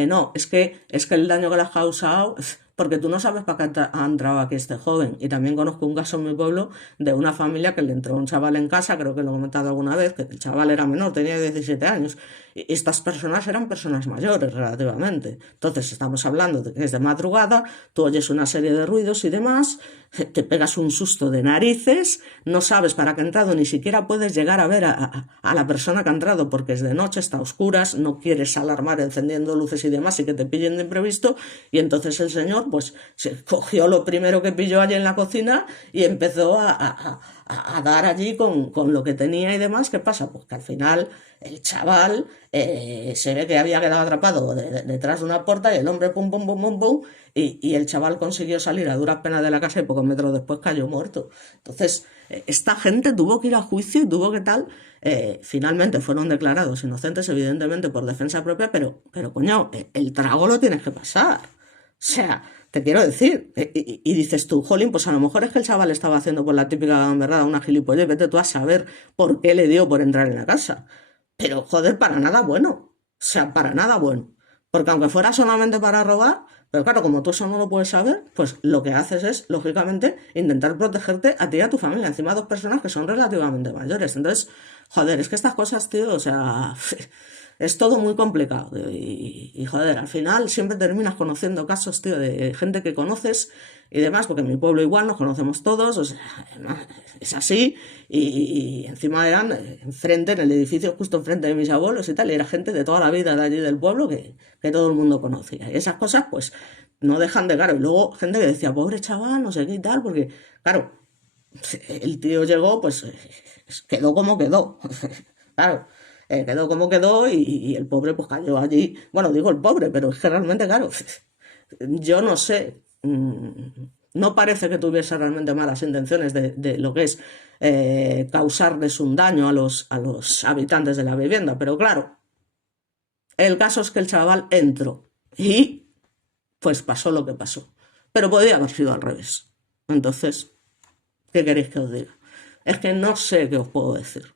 no, es que el daño que le has causado, porque tú no sabes para qué ha entrado aquí este joven. Y también conozco un caso en mi pueblo de una familia que le entró un chaval en casa, creo que lo he comentado alguna vez, que el chaval era menor, tenía 17 años. Y estas personas eran personas mayores relativamente. Entonces estamos hablando de que es de madrugada, tú oyes una serie de ruidos y demás, te pegas un susto de narices, no sabes para qué ha entrado, ni siquiera puedes llegar a ver a la persona que ha entrado porque es de noche, está a oscuras, no quieres alarmar encendiendo luces y demás y que te pillen de imprevisto. Y entonces el señor pues se cogió lo primero que pilló allí en la cocina y empezó a dar allí con lo que tenía y demás. ¿Qué pasa? Pues que al final el chaval se ve que había quedado atrapado detrás de una puerta y el hombre pum, pum, pum, pum, pum, y el chaval consiguió salir a duras penas de la casa y pocos metros después cayó muerto. Entonces, esta gente tuvo que ir a juicio y tuvo que tal. Finalmente fueron declarados inocentes, evidentemente, por defensa propia, pero coño, el trago lo tienes que pasar. O sea, te quiero decir, y dices tú, jolín, pues a lo mejor es que el chaval estaba haciendo por la típica gamberrada una gilipollez, vete tú a saber por qué le dio por entrar en la casa. Pero joder, para nada bueno. O sea, para nada bueno. Porque aunque fuera solamente para robar, pero claro, como tú eso no lo puedes saber, pues lo que haces es, lógicamente, intentar protegerte a ti y a tu familia, encima de dos personas que son relativamente mayores. Entonces, joder, es que estas cosas, tío, o sea, es todo muy complicado. Joder, al final siempre terminas conociendo casos, tío, de gente que conoces y demás, porque en mi pueblo igual nos conocemos todos, o sea, es así, y encima eran enfrente, en el edificio justo enfrente de mis abuelos y tal, y era gente de toda la vida de allí del pueblo que todo el mundo conocía. Y esas cosas, pues, no dejan de, claro, y luego gente que decía, pobre chaval, no sé qué y tal, porque, claro, el tío llegó, pues, quedó como quedó, claro. Quedó como quedó y el pobre pues cayó allí. Bueno, digo el pobre, pero es que realmente, claro, yo no sé, no parece que tuviese realmente malas intenciones de lo que es causarles un daño a los habitantes de la vivienda, pero claro, el caso es que el chaval entró y pues pasó lo que pasó, pero podía haber sido al revés. Entonces, ¿qué queréis que os diga? Es que no sé qué os puedo decir.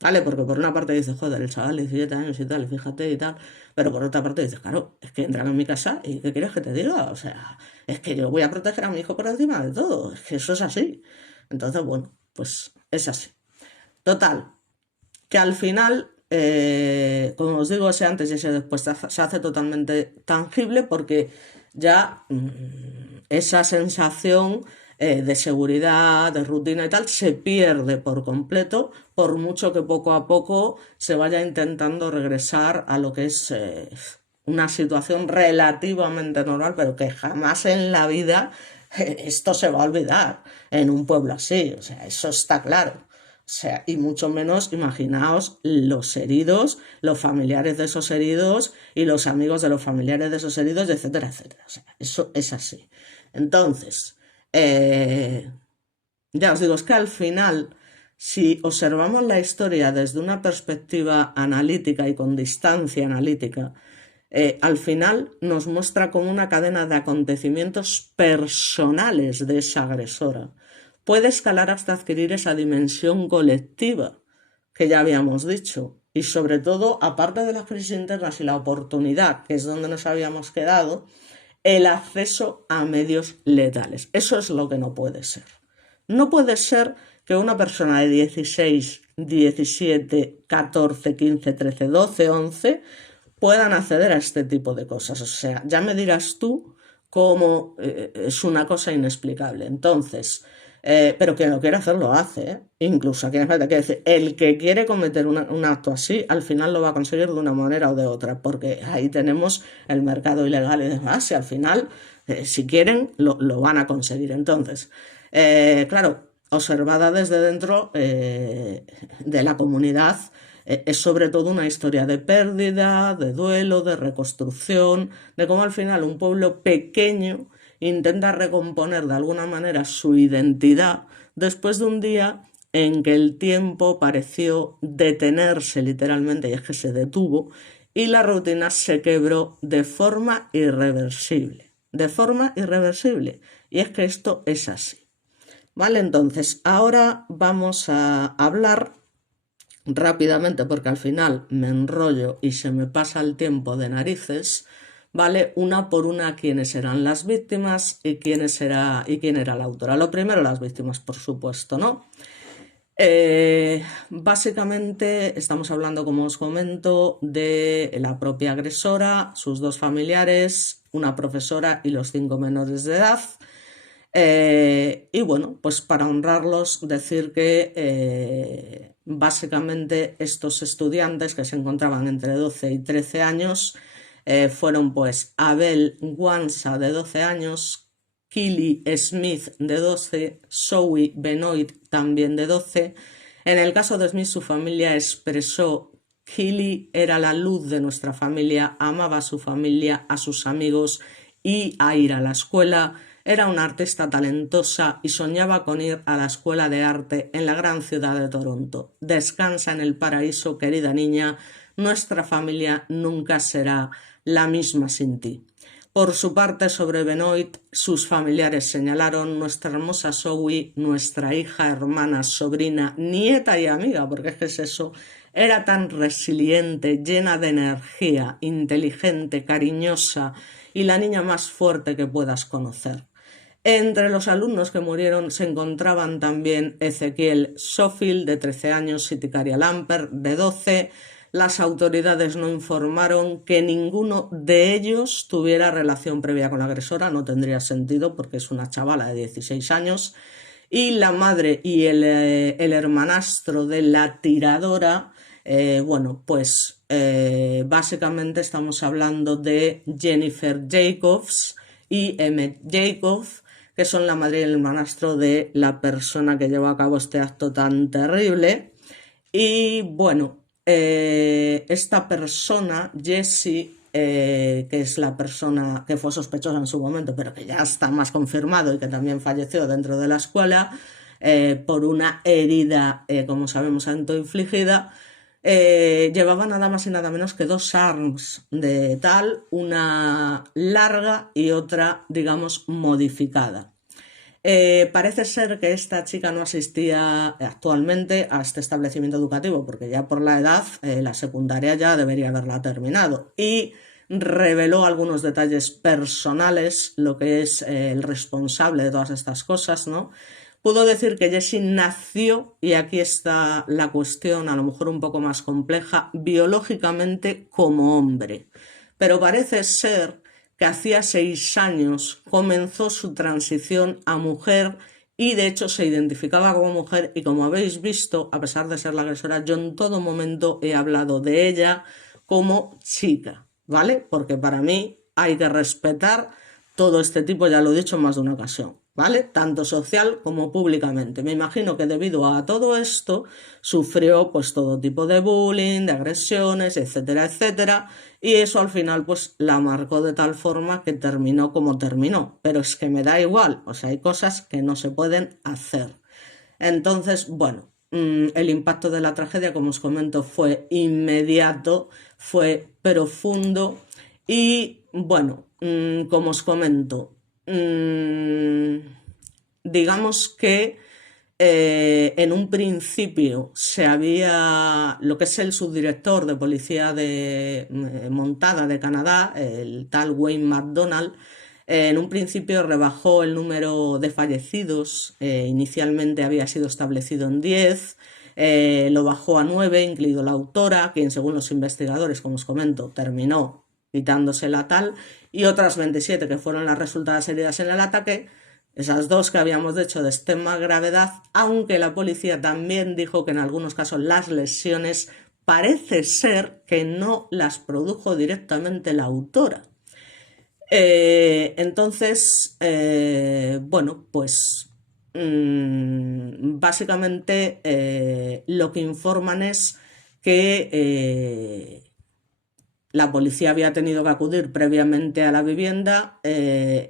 ¿Vale? Porque por una parte dices, joder, el chaval de 17 años y tal, y fíjate y tal, pero por otra parte dices, claro, es que entran en mi casa y ¿qué quieres que te diga? O sea, es que yo voy a proteger a mi hijo por encima de todo, es que eso es así. Entonces, bueno, pues es así. Total, que al final, como os digo, ese antes y ese después se hace totalmente tangible porque ya esa sensación de seguridad, de rutina y tal, se pierde por completo, por mucho que poco a poco se vaya intentando regresar a lo que es una situación relativamente normal, pero que jamás en la vida esto se va a olvidar en un pueblo así, o sea, eso está claro. O sea, y mucho menos, imaginaos los heridos, los familiares de esos heridos y los amigos de los familiares de esos heridos, etcétera, etcétera. O sea, eso es así. Entonces, eh, ya os digo, es que al final, si observamos la historia desde una perspectiva analítica y con distancia analítica, al final nos muestra como una cadena de acontecimientos personales de esa agresora. Puede escalar hasta adquirir esa dimensión colectiva que ya habíamos dicho. Y sobre todo, aparte de las crisis internas y la oportunidad, que es donde nos habíamos quedado, el acceso a medios letales. Eso es lo que no puede ser. No puede ser que una persona de 16, 17, 14, 15, 13, 12, 11 puedan acceder a este tipo de cosas. O sea, ya me dirás tú cómo es una cosa inexplicable. Entonces, pero quien lo quiere hacer lo hace, ¿eh? Incluso aquí falta que decir, el que quiere cometer un acto así, al final lo va a conseguir de una manera o de otra, porque ahí tenemos el mercado ilegal y demás, y al final, si quieren, lo van a conseguir. Entonces, claro, observada desde dentro de la comunidad, es sobre todo una historia de pérdida, de duelo, de reconstrucción, de cómo al final un pueblo pequeño intenta recomponer de alguna manera su identidad después de un día en que el tiempo pareció detenerse literalmente, y es que se detuvo, y la rutina se quebró de forma irreversible. De forma irreversible. Y es que esto es así. Vale, entonces ahora vamos a hablar rápidamente, porque al final me enrollo y se me pasa el tiempo de narices, ¿vale? Una por una quiénes eran las víctimas y quién era la autora. Lo primero, las víctimas, por supuesto, ¿no? Básicamente estamos hablando, como os comento, de la propia agresora, sus dos familiares, una profesora y los 5 menores de edad. Y bueno, pues para honrarlos, decir que básicamente estos estudiantes que se encontraban entre 12 y 13 años fueron pues Abel Wansa de 12 años, Killy Smith de 12, Zoe Benoit también de 12. En el caso de Smith, su familia expresó: Killy era la luz de nuestra familia, amaba a su familia, a sus amigos y a ir a la escuela. Era una artista talentosa y soñaba con ir a la escuela de arte en la gran ciudad de Toronto. Descansa en el paraíso, querida niña. Nuestra familia nunca será la misma sin ti. Por su parte, sobre Benoit, sus familiares señalaron: nuestra hermosa Zoe, nuestra hija, hermana, sobrina, nieta y amiga, porque es que es eso, era tan resiliente, llena de energía, inteligente, cariñosa y la niña más fuerte que puedas conocer. Entre los alumnos que murieron se encontraban también Ezequiel Schofield, de 13 años, y Ticaria Lamper, de 12. Las autoridades no informaron que ninguno de ellos tuviera relación previa con la agresora, no tendría sentido porque es una chavala de 16 años. Y la madre y el hermanastro de la tiradora, bueno, pues básicamente estamos hablando de Jennifer Jacobs y Emmett Jacobs, que son la madre y el hermanastro de la persona que llevó a cabo este acto tan terrible. Y bueno, esta persona, Jessie, que es la persona que fue sospechosa en su momento, pero que ya está más confirmado y que también falleció dentro de la escuela por una herida, como sabemos, autoinfligida, llevaba nada más y nada menos que 2 arms de tal, una larga y otra, digamos, modificada. Parece ser que esta chica no asistía actualmente a este establecimiento educativo porque ya por la edad la secundaria ya debería haberla terminado, y reveló algunos detalles personales, lo que es el responsable de todas estas cosas, ¿no? Pudo decir que Jessie nació, y aquí está la cuestión a lo mejor un poco más compleja, biológicamente como hombre, pero parece ser que hacía 6 años comenzó su transición a mujer y de hecho se identificaba como mujer y como habéis visto, a pesar de ser la agresora, yo en todo momento he hablado de ella como chica, ¿vale? Porque para mí hay que respetar todo este tipo, ya lo he dicho en más de una ocasión, ¿vale? Tanto social como públicamente. Me imagino que debido a todo esto sufrió pues todo tipo de bullying, de agresiones, etcétera, etcétera, y eso al final pues la marcó de tal forma que terminó como terminó. Pero es que me da igual, o sea, hay cosas que no se pueden hacer. Entonces, bueno, el impacto de la tragedia, como os comento, fue inmediato, fue profundo y, bueno, como os comento, digamos que en un principio se había, lo que es el subdirector de policía montada de Canadá, el tal Wayne McDonald, en un principio rebajó el número de fallecidos, inicialmente había sido establecido en 10, lo bajó a 9, incluido la autora, quien según los investigadores, como os comento, terminó quitándose la tal, y otras 27 que fueron las resultadas heridas en el ataque. Esas dos que habíamos dicho de extrema gravedad, aunque la policía también dijo que en algunos casos las lesiones parece ser que no las produjo directamente la autora. Entonces, bueno, pues básicamente lo que informan es que la policía había tenido que acudir previamente a la vivienda,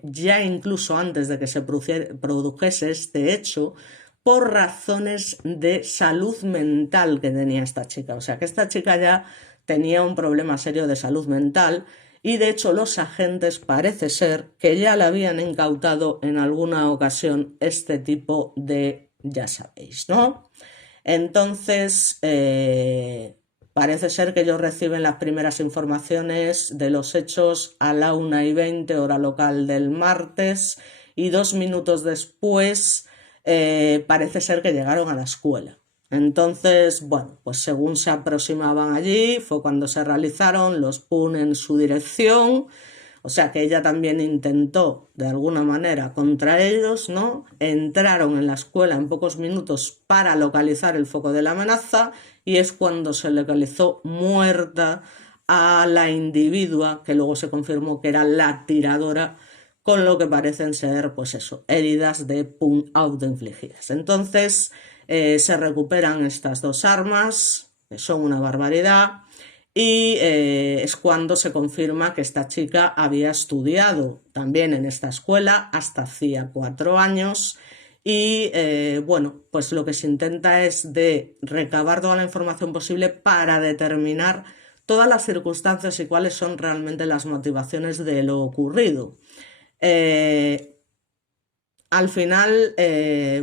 ya incluso antes de que se produjese este hecho, por razones de salud mental que tenía esta chica. O sea, que esta chica ya tenía un problema serio de salud mental y de hecho los agentes parece ser que ya le habían incautado en alguna ocasión este tipo de, ya sabéis, ¿no? Entonces, parece ser que ellos reciben las primeras informaciones de los hechos a la 1:20 hora local del martes y 2 minutos después parece ser que llegaron a la escuela. Entonces, bueno, pues según se aproximaban allí fue cuando se realizaron los PUN en su dirección. O sea que ella también intentó, de alguna manera, contra ellos, ¿no? Entraron en la escuela en pocos minutos para localizar el foco de la amenaza y es cuando se localizó muerta a la individua, que luego se confirmó que era la tiradora, con lo que parecen ser, pues eso, heridas de PUN autoinfligidas. Entonces, se recuperan estas dos armas, que son una barbaridad, y es cuando se confirma que esta chica había estudiado también en esta escuela hasta hacía 4 años y bueno, pues lo que se intenta es de recabar toda la información posible para determinar todas las circunstancias y cuáles son realmente las motivaciones de lo ocurrido. Al final,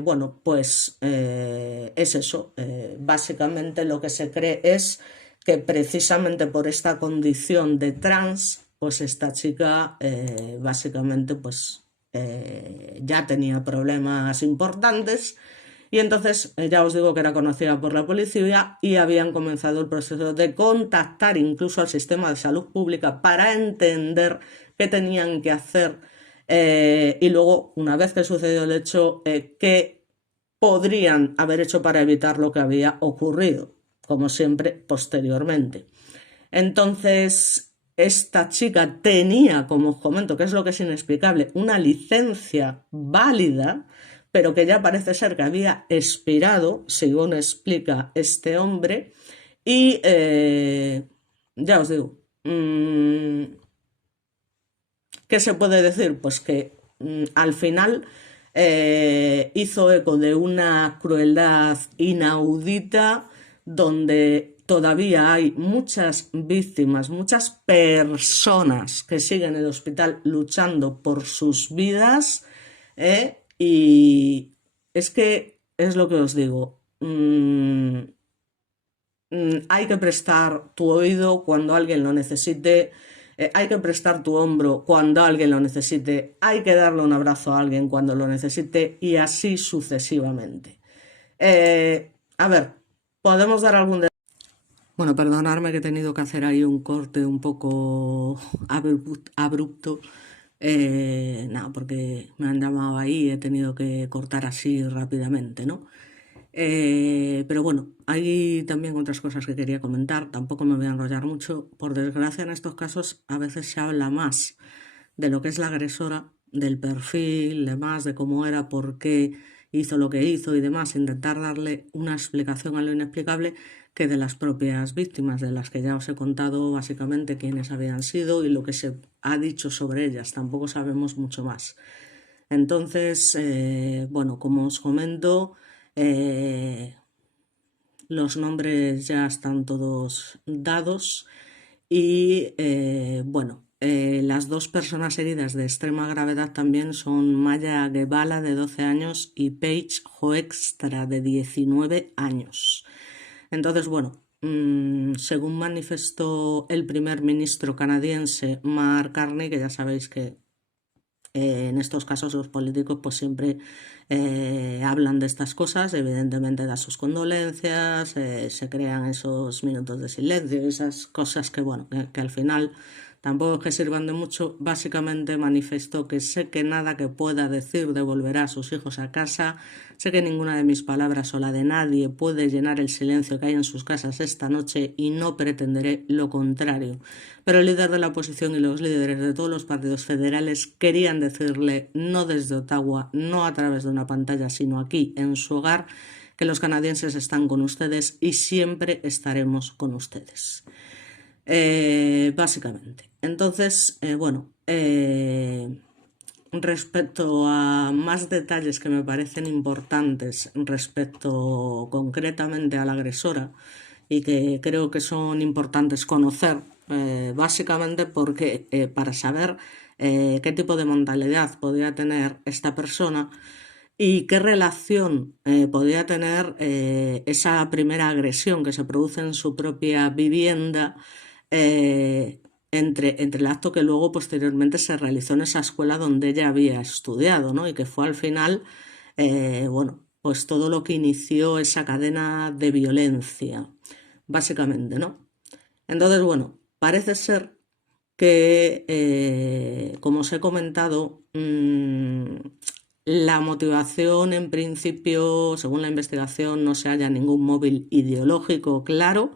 bueno, pues es eso. Básicamente lo que se cree es que precisamente por esta condición de trans, pues esta chica básicamente pues ya tenía problemas importantes y entonces ya os digo que era conocida por la policía y habían comenzado el proceso de contactar incluso al sistema de salud pública para entender qué tenían que hacer y luego, una vez que sucedió el hecho, qué podrían haber hecho para evitar lo que había ocurrido, como siempre, posteriormente. Entonces, esta chica tenía, como os comento, que es lo que es inexplicable, una licencia válida, pero que ya parece ser que había expirado, según explica este hombre, y ya os digo, ¿qué se puede decir? Pues que al final hizo eco de una crueldad inaudita donde todavía hay muchas víctimas, muchas personas que siguen en el hospital luchando por sus vidas y es que es lo que os digo. Hay que prestar tu oído cuando alguien lo necesite, hay que prestar tu hombro cuando alguien lo necesite, hay que darle un abrazo a alguien cuando lo necesite y así sucesivamente. A ver, podemos dar algún... Bueno, perdonadme que he tenido que hacer ahí un corte un poco abrupto, Nada, porque me han llamado ahí y he tenido que cortar así rápidamente, ¿no? Pero bueno, hay también otras cosas que quería comentar, tampoco me voy a enrollar mucho. Por desgracia, en estos casos a veces se habla más de lo que es la agresora, del perfil, demás, de cómo era, por qué hizo lo que hizo y demás, intentar darle una explicación a lo inexplicable, que de las propias víctimas, de las que ya os he contado básicamente quiénes habían sido y lo que se ha dicho sobre ellas. Tampoco sabemos mucho más. Entonces, bueno, como os comento, los nombres ya están todos dados y bueno, las dos personas heridas de extrema gravedad también son Maya Guevara, de 12 años, y Paige Hoekstra, de 19 años. Entonces, bueno, según manifestó el primer ministro canadiense Mark Carney, que ya sabéis que en estos casos los políticos pues siempre hablan de estas cosas, evidentemente da sus condolencias, se crean esos minutos de silencio, esas cosas que bueno, que al final tampoco es que sirvan de mucho. Básicamente manifestó que sé que nada que pueda decir devolverá a sus hijos a casa, sé que ninguna de mis palabras o la de nadie puede llenar el silencio que hay en sus casas esta noche y no pretenderé lo contrario. Pero el líder de la oposición y los líderes de todos los partidos federales querían decirle, no desde Ottawa, no a través de una pantalla, sino aquí, en su hogar, que los canadienses están con ustedes y siempre estaremos con ustedes. Básicamente. Entonces, bueno, respecto a más detalles que me parecen importantes respecto concretamente a la agresora y que creo que son importantes conocer, básicamente porque para saber qué tipo de mentalidad podría tener esta persona y qué relación podría tener esa primera agresión que se produce en su propia vivienda, eh, entre el acto que luego posteriormente se realizó en esa escuela donde ella había estudiado, ¿no? Y que fue al final, bueno, pues todo lo que inició esa cadena de violencia, básicamente, ¿no? Entonces, bueno, parece ser que, como os he comentado, la motivación en principio, según la investigación, no se halla ningún móvil ideológico claro.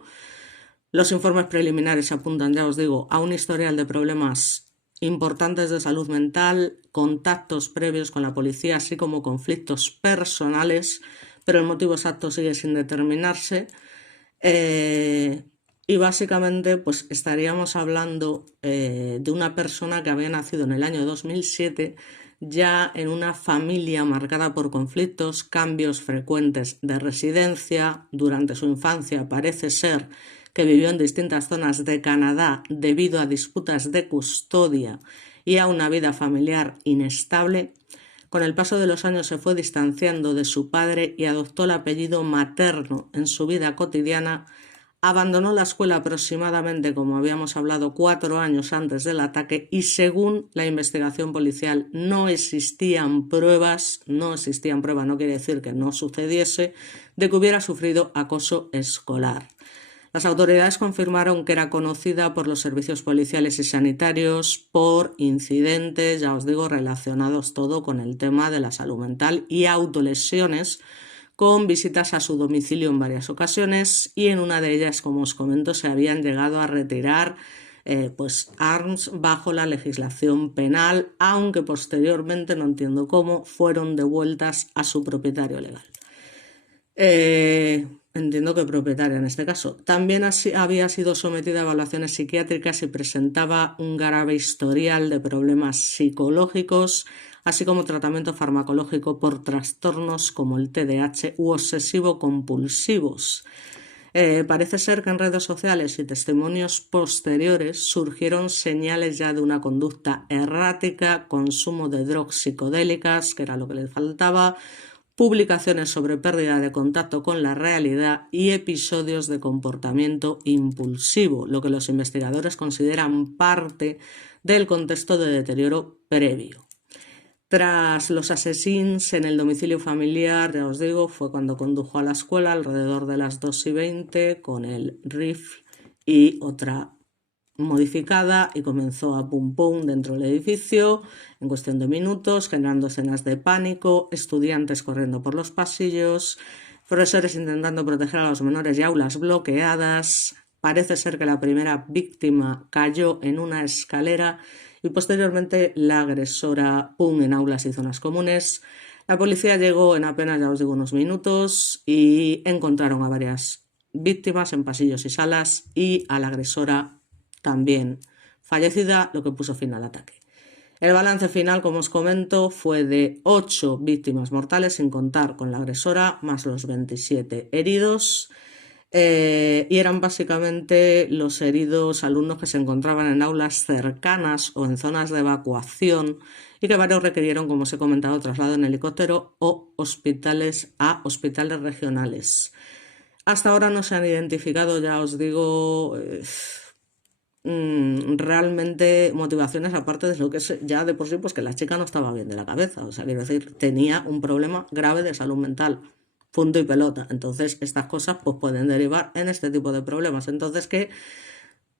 Los informes preliminares apuntan, ya os digo, a un historial de problemas importantes de salud mental, contactos previos con la policía, así como conflictos personales, pero el motivo exacto sigue sin determinarse. Y básicamente pues estaríamos hablando de una persona que había nacido en el año 2007, ya en una familia marcada por conflictos, cambios frecuentes de residencia. Durante su infancia parece ser que vivió en distintas zonas de Canadá debido a disputas de custodia y a una vida familiar inestable. Con el paso de los años se fue distanciando de su padre y adoptó el apellido materno en su vida cotidiana. Abandonó la escuela aproximadamente, como habíamos hablado, 4 años antes del ataque y, según la investigación policial, no existían pruebas, no quiere decir que no sucediese, de que hubiera sufrido acoso escolar. Las autoridades confirmaron que era conocida por los servicios policiales y sanitarios por incidentes, ya os digo, relacionados todo con el tema de la salud mental y autolesiones, con visitas a su domicilio en varias ocasiones, y en una de ellas, como os comento, se habían llegado a retirar pues arms bajo la legislación penal, aunque posteriormente, no entiendo cómo, fueron devueltas a su propietario legal. Entiendo que propietaria en este caso. También había sido sometida a evaluaciones psiquiátricas y presentaba un grave historial de problemas psicológicos, así como tratamiento farmacológico por trastornos como el TDAH u obsesivo-compulsivos. Parece ser que en redes sociales y testimonios posteriores surgieron señales ya de una conducta errática, consumo de drogas psicodélicas, que era lo que le faltaba, publicaciones sobre pérdida de contacto con la realidad y episodios de comportamiento impulsivo, lo que los investigadores consideran parte del contexto de deterioro previo. Tras los asesinatos en el domicilio familiar, ya os digo, fue cuando condujo a la escuela alrededor de las 2:20 con el rifle y otra modificada y comenzó a pum pum dentro del edificio en cuestión de minutos, generando escenas de pánico, estudiantes corriendo por los pasillos, profesores intentando proteger a los menores y aulas bloqueadas. Parece ser que la primera víctima cayó en una escalera y posteriormente la agresora pum en aulas y zonas comunes. La policía llegó en apenas, ya os digo, unos minutos y encontraron a varias víctimas en pasillos y salas y a la agresora también fallecida, lo que puso fin al ataque. El balance final, como os comento, fue de 8 víctimas mortales, sin contar con la agresora, más los 27 heridos. Y eran básicamente los heridos alumnos que se encontraban en aulas cercanas o en zonas de evacuación y que varios requirieron, como os he comentado, traslado en helicóptero o hospitales regionales. Hasta ahora no se han identificado, ya os digo, realmente motivaciones aparte de lo que es ya de por sí, pues que la chica no estaba bien de la cabeza, o sea, quiero decir, tenía un problema grave de salud mental, punto y pelota. Entonces estas cosas pues pueden derivar en este tipo de problemas. Entonces que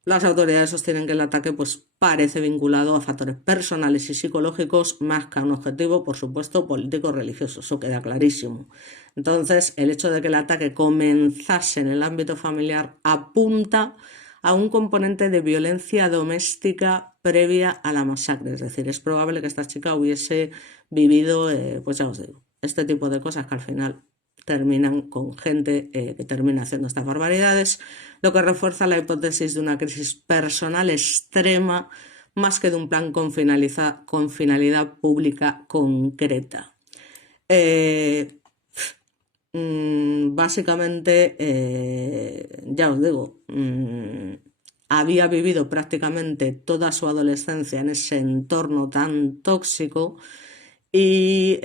las autoridades sostienen que el ataque pues parece vinculado a factores personales y psicológicos más que a un objetivo, por supuesto, político-religioso, eso queda clarísimo. Entonces el hecho de que el ataque comenzase en el ámbito familiar apunta a un componente de violencia doméstica previa a la masacre. Es decir, es probable que esta chica hubiese vivido, pues ya os digo, este tipo de cosas que al final terminan con gente que termina haciendo estas barbaridades, lo que refuerza la hipótesis de una crisis personal extrema más que de un plan con finalidad pública concreta. Básicamente, ya os digo, había vivido prácticamente toda su adolescencia en ese entorno tan tóxico y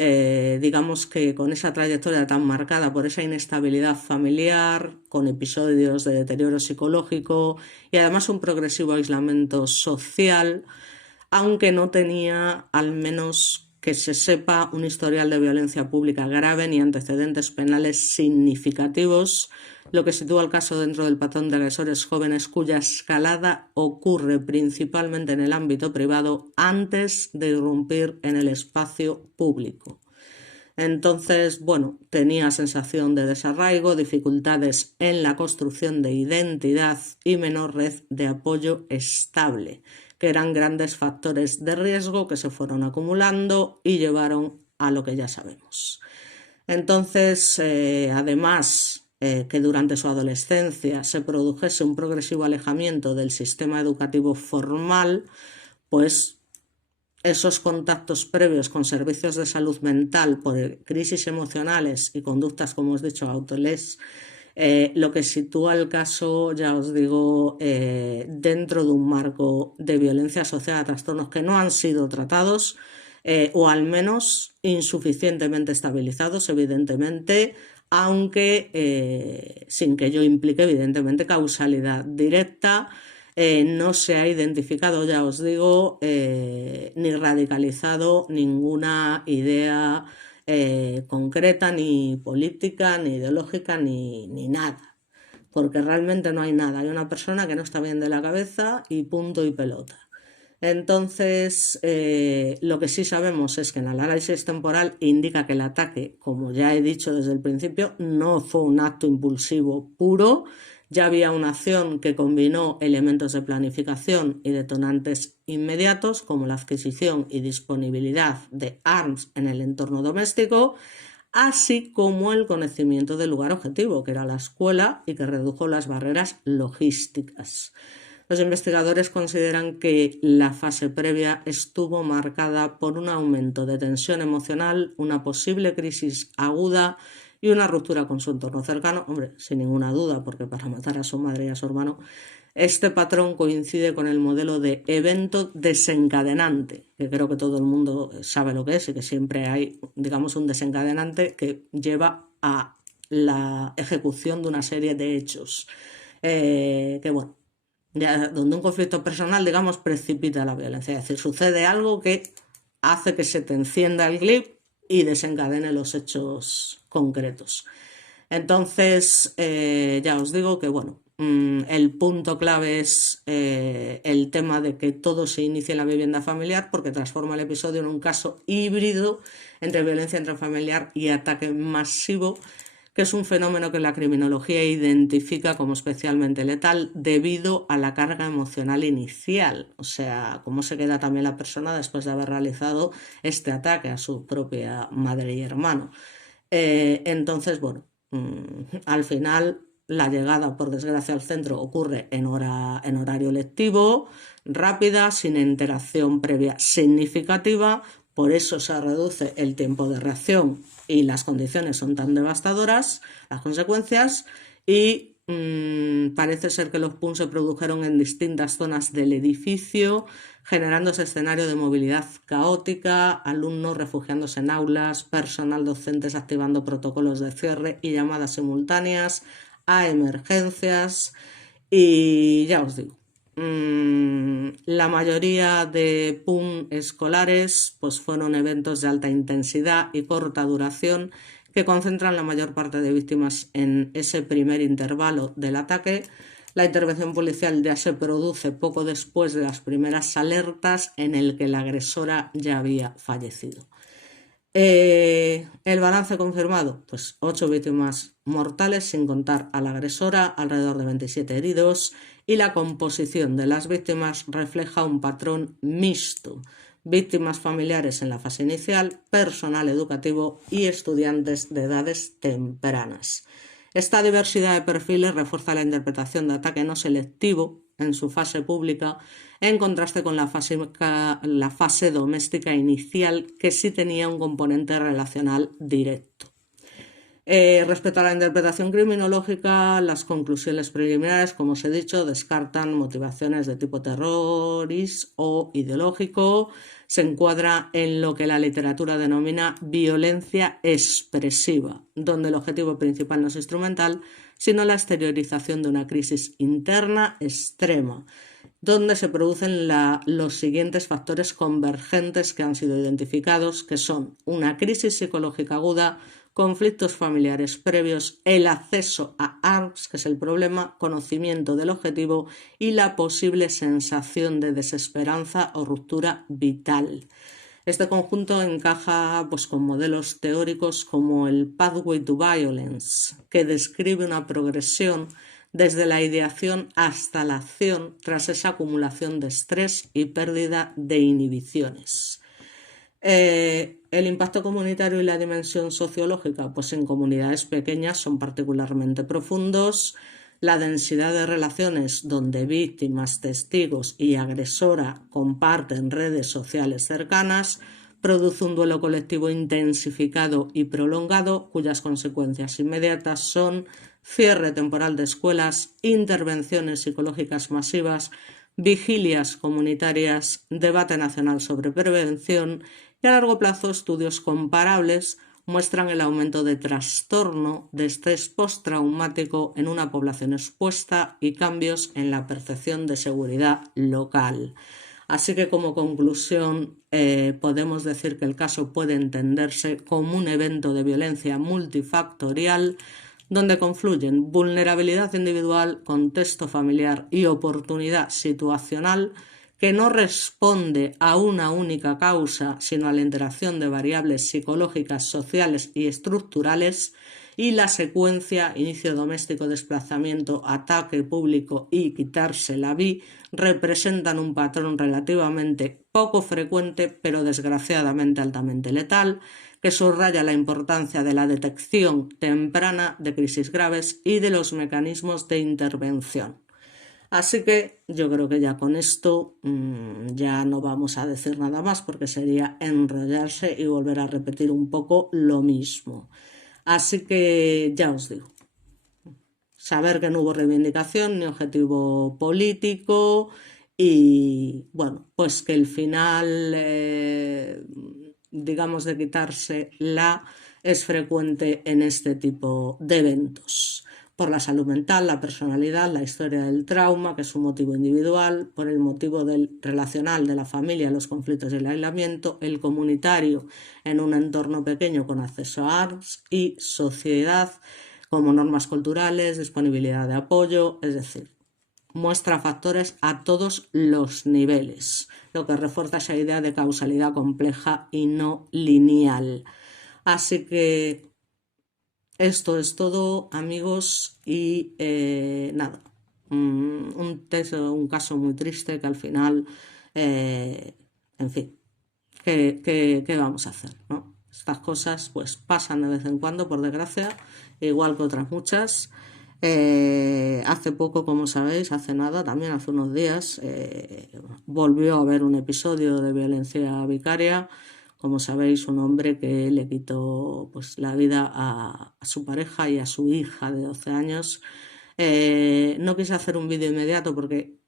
digamos que con esa trayectoria tan marcada por esa inestabilidad familiar, con episodios de deterioro psicológico y además un progresivo aislamiento social, aunque no tenía, al menos que se sepa, un historial de violencia pública grave ni antecedentes penales significativos, lo que sitúa el caso dentro del patrón de agresores jóvenes cuya escalada ocurre principalmente en el ámbito privado antes de irrumpir en el espacio público. Entonces, bueno, tenía sensación de desarraigo, dificultades en la construcción de identidad y menor red de apoyo estable, que eran grandes factores de riesgo que se fueron acumulando y llevaron a lo que ya sabemos. Entonces, además, que durante su adolescencia se produjese un progresivo alejamiento del sistema educativo formal, pues esos contactos previos con servicios de salud mental por crisis emocionales y conductas, como os he dicho, autolés, lo que sitúa el caso, ya os digo, dentro de un marco de violencia asociada a trastornos que no han sido tratados o al menos insuficientemente estabilizados, evidentemente, aunque sin que ello implique, evidentemente, causalidad directa. No se ha identificado, ya os digo, ni radicalizado ninguna idea concreta, ni política, ni ideológica, ni nada. Porque realmente no hay nada. Hay una persona que no está bien de la cabeza y punto y pelota. Entonces, lo que sí sabemos es que en el análisis temporal indica que el ataque, como ya he dicho desde el principio, no fue un acto impulsivo puro. Ya había una acción que combinó elementos de planificación y detonantes inmediatos, como la adquisición y disponibilidad de armas en el entorno doméstico, así como el conocimiento del lugar objetivo, que era la escuela, y que redujo las barreras logísticas. Los investigadores consideran que la fase previa estuvo marcada por un aumento de tensión emocional, una posible crisis aguda y una ruptura con su entorno cercano. Hombre, sin ninguna duda, porque para matar a su madre y a su hermano, este patrón coincide con el modelo de evento desencadenante, que creo que todo el mundo sabe lo que es y que siempre hay, digamos, un desencadenante que lleva a la ejecución de una serie de hechos. Que bueno, ya donde un conflicto personal, digamos, precipita la violencia. Es decir, sucede algo que hace que se te encienda el clip y desencadene los hechos concretos. Entonces, ya os digo que, bueno, el punto clave es el tema de que todo se inicia en la vivienda familiar, porque transforma el episodio en un caso híbrido entre violencia intrafamiliar y ataque masivo, que es un fenómeno que la criminología identifica como especialmente letal debido a la carga emocional inicial, o sea, cómo se queda también la persona después de haber realizado este ataque a su propia madre y hermano. Entonces, bueno, al final la llegada, por desgracia, al centro ocurre en horario lectivo, rápida, sin interacción previa significativa, por eso se reduce el tiempo de reacción y las condiciones son tan devastadoras, las consecuencias, y parece ser que los PUN se produjeron en distintas zonas del edificio, generando ese escenario de movilidad caótica, alumnos refugiándose en aulas, personal docentes activando protocolos de cierre y llamadas simultáneas a emergencias. Y ya os digo, la mayoría de PUN escolares pues fueron eventos de alta intensidad y corta duración que concentran la mayor parte de víctimas en ese primer intervalo del ataque. La intervención policial ya se produce poco después de las primeras alertas en el que la agresora ya había fallecido. El balance confirmado, pues 8 víctimas mortales sin contar a la agresora, alrededor de 27 heridos, y la composición de las víctimas refleja un patrón mixto: víctimas familiares en la fase inicial, personal educativo y estudiantes de edades tempranas. Esta diversidad de perfiles refuerza la interpretación de ataque no selectivo en su fase pública, en contraste con la fase doméstica inicial, que sí tenía un componente relacional directo. Respecto a la interpretación criminológica, las conclusiones preliminares, como os he dicho, descartan motivaciones de tipo terrorista o ideológico. Se encuadra en lo que la literatura denomina violencia expresiva, donde el objetivo principal no es instrumental, sino la exteriorización de una crisis interna extrema, donde se producen los siguientes factores convergentes que han sido identificados, que son una crisis psicológica aguda, conflictos familiares previos, el acceso a ARPS, que es el problema, conocimiento del objetivo y la posible sensación de desesperanza o ruptura vital. Este conjunto encaja pues, con modelos teóricos como el Pathway to Violence, que describe una progresión desde la ideación hasta la acción tras esa acumulación de estrés y pérdida de inhibiciones. El impacto comunitario y la dimensión sociológica, pues en comunidades pequeñas son particularmente profundos. La densidad de relaciones donde víctimas, testigos y agresora comparten redes sociales cercanas produce un duelo colectivo intensificado y prolongado, cuyas consecuencias inmediatas son cierre temporal de escuelas, intervenciones psicológicas masivas, vigilias comunitarias, debate nacional sobre prevención, y a largo plazo estudios comparables muestran el aumento de trastorno de estrés postraumático en una población expuesta y cambios en la percepción de seguridad local. Así que como conclusión podemos decir que el caso puede entenderse como un evento de violencia multifactorial donde confluyen vulnerabilidad individual, contexto familiar y oportunidad situacional, que no responde a una única causa, sino a la interacción de variables psicológicas, sociales y estructurales, y la secuencia inicio doméstico, desplazamiento, ataque público y quitarse la vida representan un patrón relativamente poco frecuente, pero desgraciadamente altamente letal, que subraya la importancia de la detección temprana de crisis graves y de los mecanismos de intervención. Así que yo creo que ya con esto ya no vamos a decir nada más, porque sería enrollarse y volver a repetir un poco lo mismo. Así que ya os digo, saber que no hubo reivindicación ni objetivo político y bueno, pues que el final, digamos, de quitarse la es frecuente en este tipo de eventos, por la salud mental, la personalidad, la historia del trauma, que es un motivo individual, por el motivo del relacional de la familia, los conflictos y el aislamiento, el comunitario en un entorno pequeño con acceso a ARPS y sociedad como normas culturales, disponibilidad de apoyo, es decir, muestra factores a todos los niveles, lo que refuerza esa idea de causalidad compleja y no lineal. Así que esto es todo, amigos, y nada, un caso muy triste que al final, en fin, ¿qué vamos a hacer, ¿no? Estas cosas pues pasan de vez en cuando, por desgracia, igual que otras muchas. Hace poco, como sabéis, hace nada, también hace unos días, volvió a haber un episodio de violencia vicaria. Como sabéis, un hombre que le quitó pues, la vida a su pareja y a su hija de 12 años. No quise hacer un vídeo inmediato porque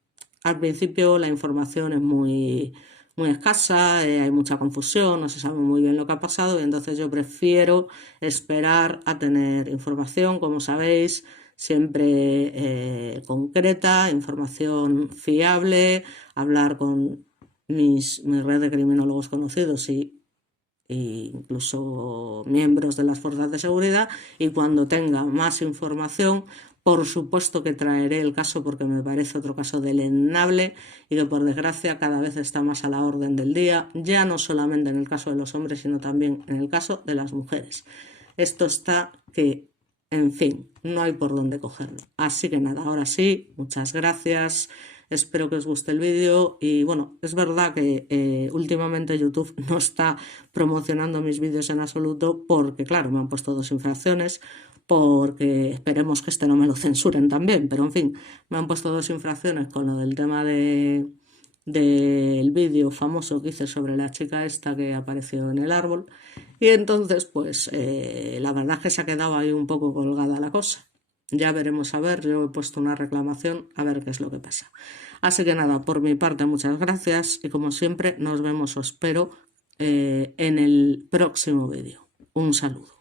al principio la información es muy escasa, hay mucha confusión, no se sabe muy bien lo que ha pasado y entonces yo prefiero esperar a tener información, como sabéis, siempre concreta, información fiable, hablar con mi red de criminólogos conocidos e incluso miembros de las fuerzas de seguridad, y cuando tenga más información, por supuesto que traeré el caso porque me parece otro caso deleznable y que por desgracia cada vez está más a la orden del día, ya no solamente en el caso de los hombres, sino también en el caso de las mujeres. Esto está que, en fin, no hay por dónde cogerlo. Así que nada, ahora sí, muchas gracias. Espero que os guste el vídeo y bueno, es verdad que últimamente YouTube no está promocionando mis vídeos en absoluto porque claro, me han puesto 2 infracciones, porque esperemos que este no me lo censuren también, pero en fin, me han puesto 2 infracciones con lo del tema del vídeo famoso que hice sobre la chica esta que apareció en el árbol y entonces pues la verdad es que se ha quedado ahí un poco colgada la cosa. Ya veremos, a ver, yo he puesto una reclamación, a ver qué es lo que pasa. Así que nada, por mi parte muchas gracias y como siempre nos vemos o espero en el próximo vídeo. Un saludo.